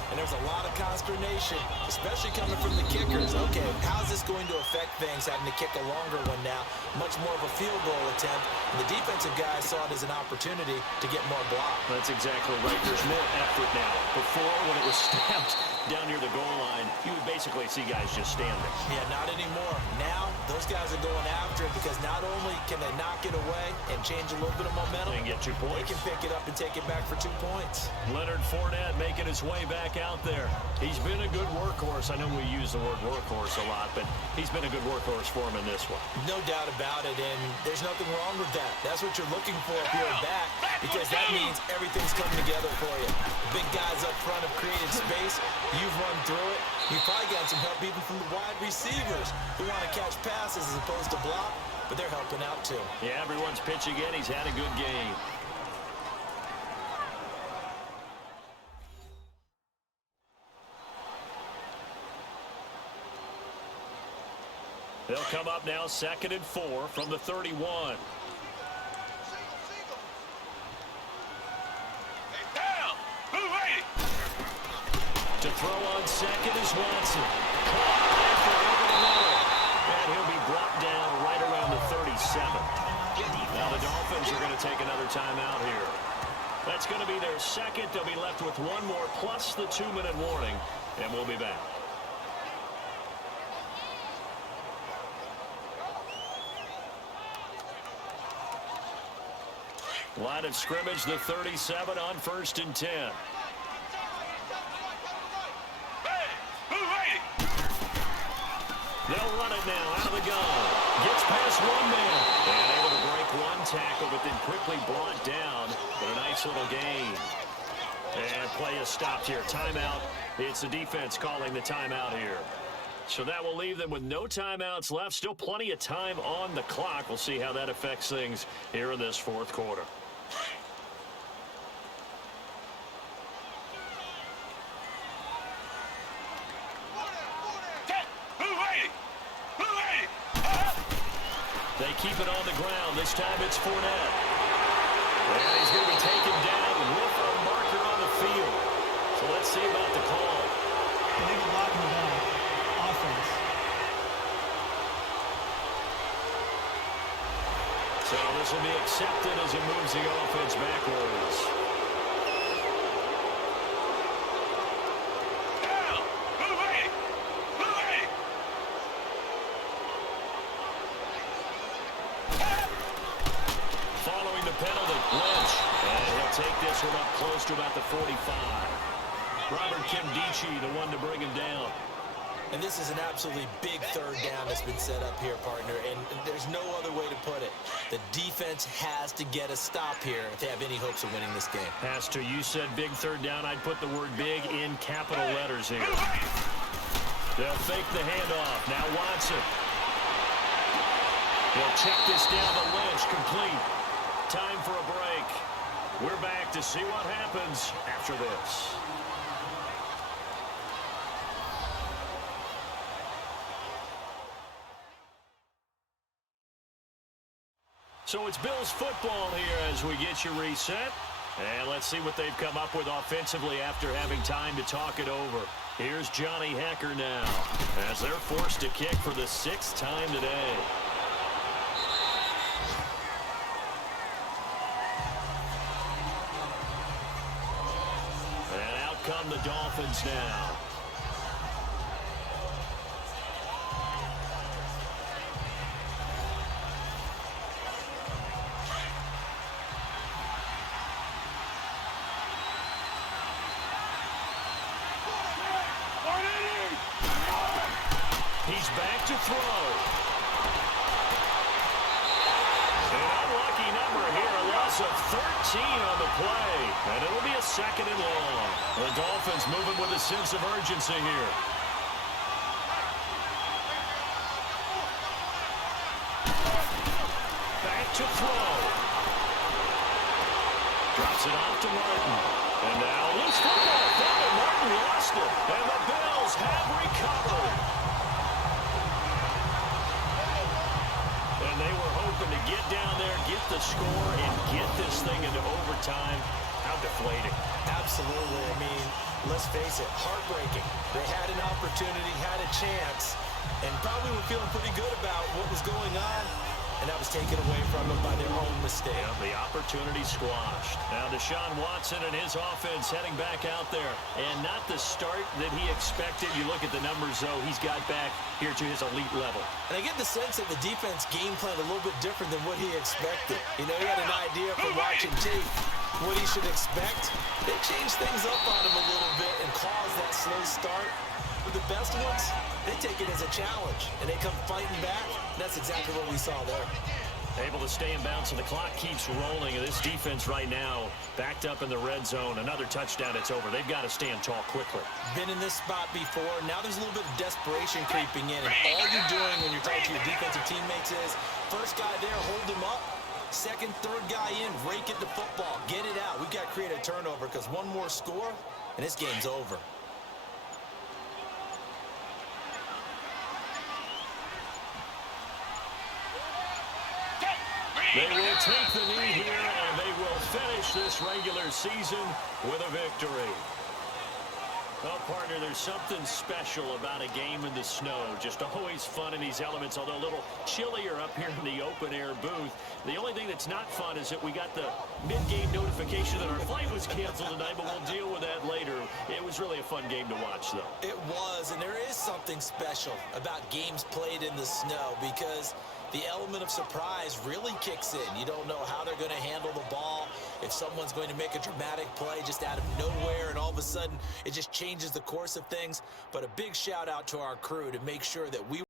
and there was a lot of consternation, especially coming from the kickers. Okay, how's this going to affect things, having to kick a longer one now, much more of a field goal attempt, and the defensive guys saw it as an opportunity to get more block. That's exactly right. There's more effort now. Before, when it was snapped down near the goal line, you would basically see guys just stand there. Yeah, not anymore. Now, those guys are going after it because not only can they knock it away and change a little bit of momentum, They can get 2 points. they can pick it up and take it back for 2 points. Leonard Fournette making his way back out there. He's been a good workhorse. I know we use the word workhorse a lot, but he's been a good workhorse for him in this one. No doubt about it, and there's nothing wrong with that. That's what you're looking for if you're back, because that means everything's coming together for you. Big guys up front have created space. You've run through it. You've probably got some help even from the wide receivers who want to catch passes as opposed to block, but they're helping out too. Yeah, everyone's pitching in. He's had a good game. They'll come up now 2nd and 4 from the 31. To throw on second is Watson. And he'll be brought down right around the 37. Now the Dolphins are going to take another timeout here. That's going to be their second. They'll be left with one more plus the 2-minute warning, and we'll be back. Line of scrimmage, the 37 on 1st and 10. They'll run it now out of the gun. Gets past one man. And able to break one tackle, but then quickly brought down. But a nice little gain. And play is stopped here. Timeout. It's the defense calling the timeout here. So that will leave them with no timeouts left. Still plenty of time on the clock. We'll see how that affects things here in this 4th quarter. They keep it on the ground. This time it's Fournette. And he's going to be taken down with a marker on the field. So let's see about the call. Illegal block in the back. Offense. So this will be accepted as it moves the offense backwards. Following the penalty, Lynch. And he'll take this one up close to about the 45. Robert Kimdichie, the one to bring him down. And this is an absolutely big 3rd down that's been set up here, partner, and there's no other way to put it. The defense has to get a stop here if they have any hopes of winning this game. Has to. You said big 3rd down. I'd put the word big in capital letters here. They'll fake the handoff. Now Watson. They'll check this down to Lynch. Complete. Time for a break. We're back to see what happens after this. So it's Bills football here as we get you reset. And let's see what they've come up with offensively after having time to talk it over. Here's Johnny Hekker now as they're forced to kick for the 6th time today. And out come the Dolphins now. to throw. An unlucky number here, a loss of 13 on the play. And it'll be a 2nd and long. The Dolphins moving with a sense of urgency here. Back to throw. Drops it off to Martin. And now loose football. Fumble. Martin lost it. And the Bills have recovered. And they were hoping to get down there, get the score, and get this thing into overtime. How deflating. Absolutely. I mean, let's face it, heartbreaking. They had an opportunity, had a chance, and probably were feeling pretty good about what was going on, and that was taken away from them by their own mistake. Yeah, the opportunity squashed. Now Deshaun Watson and his offense heading back out there, and not the start that he expected. You look at the numbers, though, he's got back here to his elite level. And I get the sense that the defense game planned a little bit different than what he expected. You know, he had an idea from watching tape what he should expect. They changed things up on him a little bit and caused that slow start. But the best ones, they take it as a challenge, and they come fighting back. That's exactly what we saw there. Able to stay in bounds, and the clock keeps rolling. And this defense right now backed up in the red zone. Another touchdown, it's over. They've got to stand tall quickly. Been in this spot before. Now there's a little bit of desperation creeping in. And all you're doing when you're talking to your defensive teammates is, first guy there, hold him up. Second, third guy in, rake it to football. Get it out. We've got to create a turnover because one more score, and this game's over. They will take the knee here, and they will finish this regular season with a victory. Well, partner, there's something special about a game in the snow. Just always fun in these elements, although a little chillier up here in the open-air booth. The only thing that's not fun is that we got the mid-game notification that our flight was canceled tonight, but we'll deal with that later. It was really a fun game to watch, though. It was, and there is something special about games played in the snow because the element of surprise really kicks in. You don't know how they're going to handle the ball, if someone's going to make a dramatic play just out of nowhere, and all of a sudden it just changes the course of things. But a big shout out to our crew to make sure that we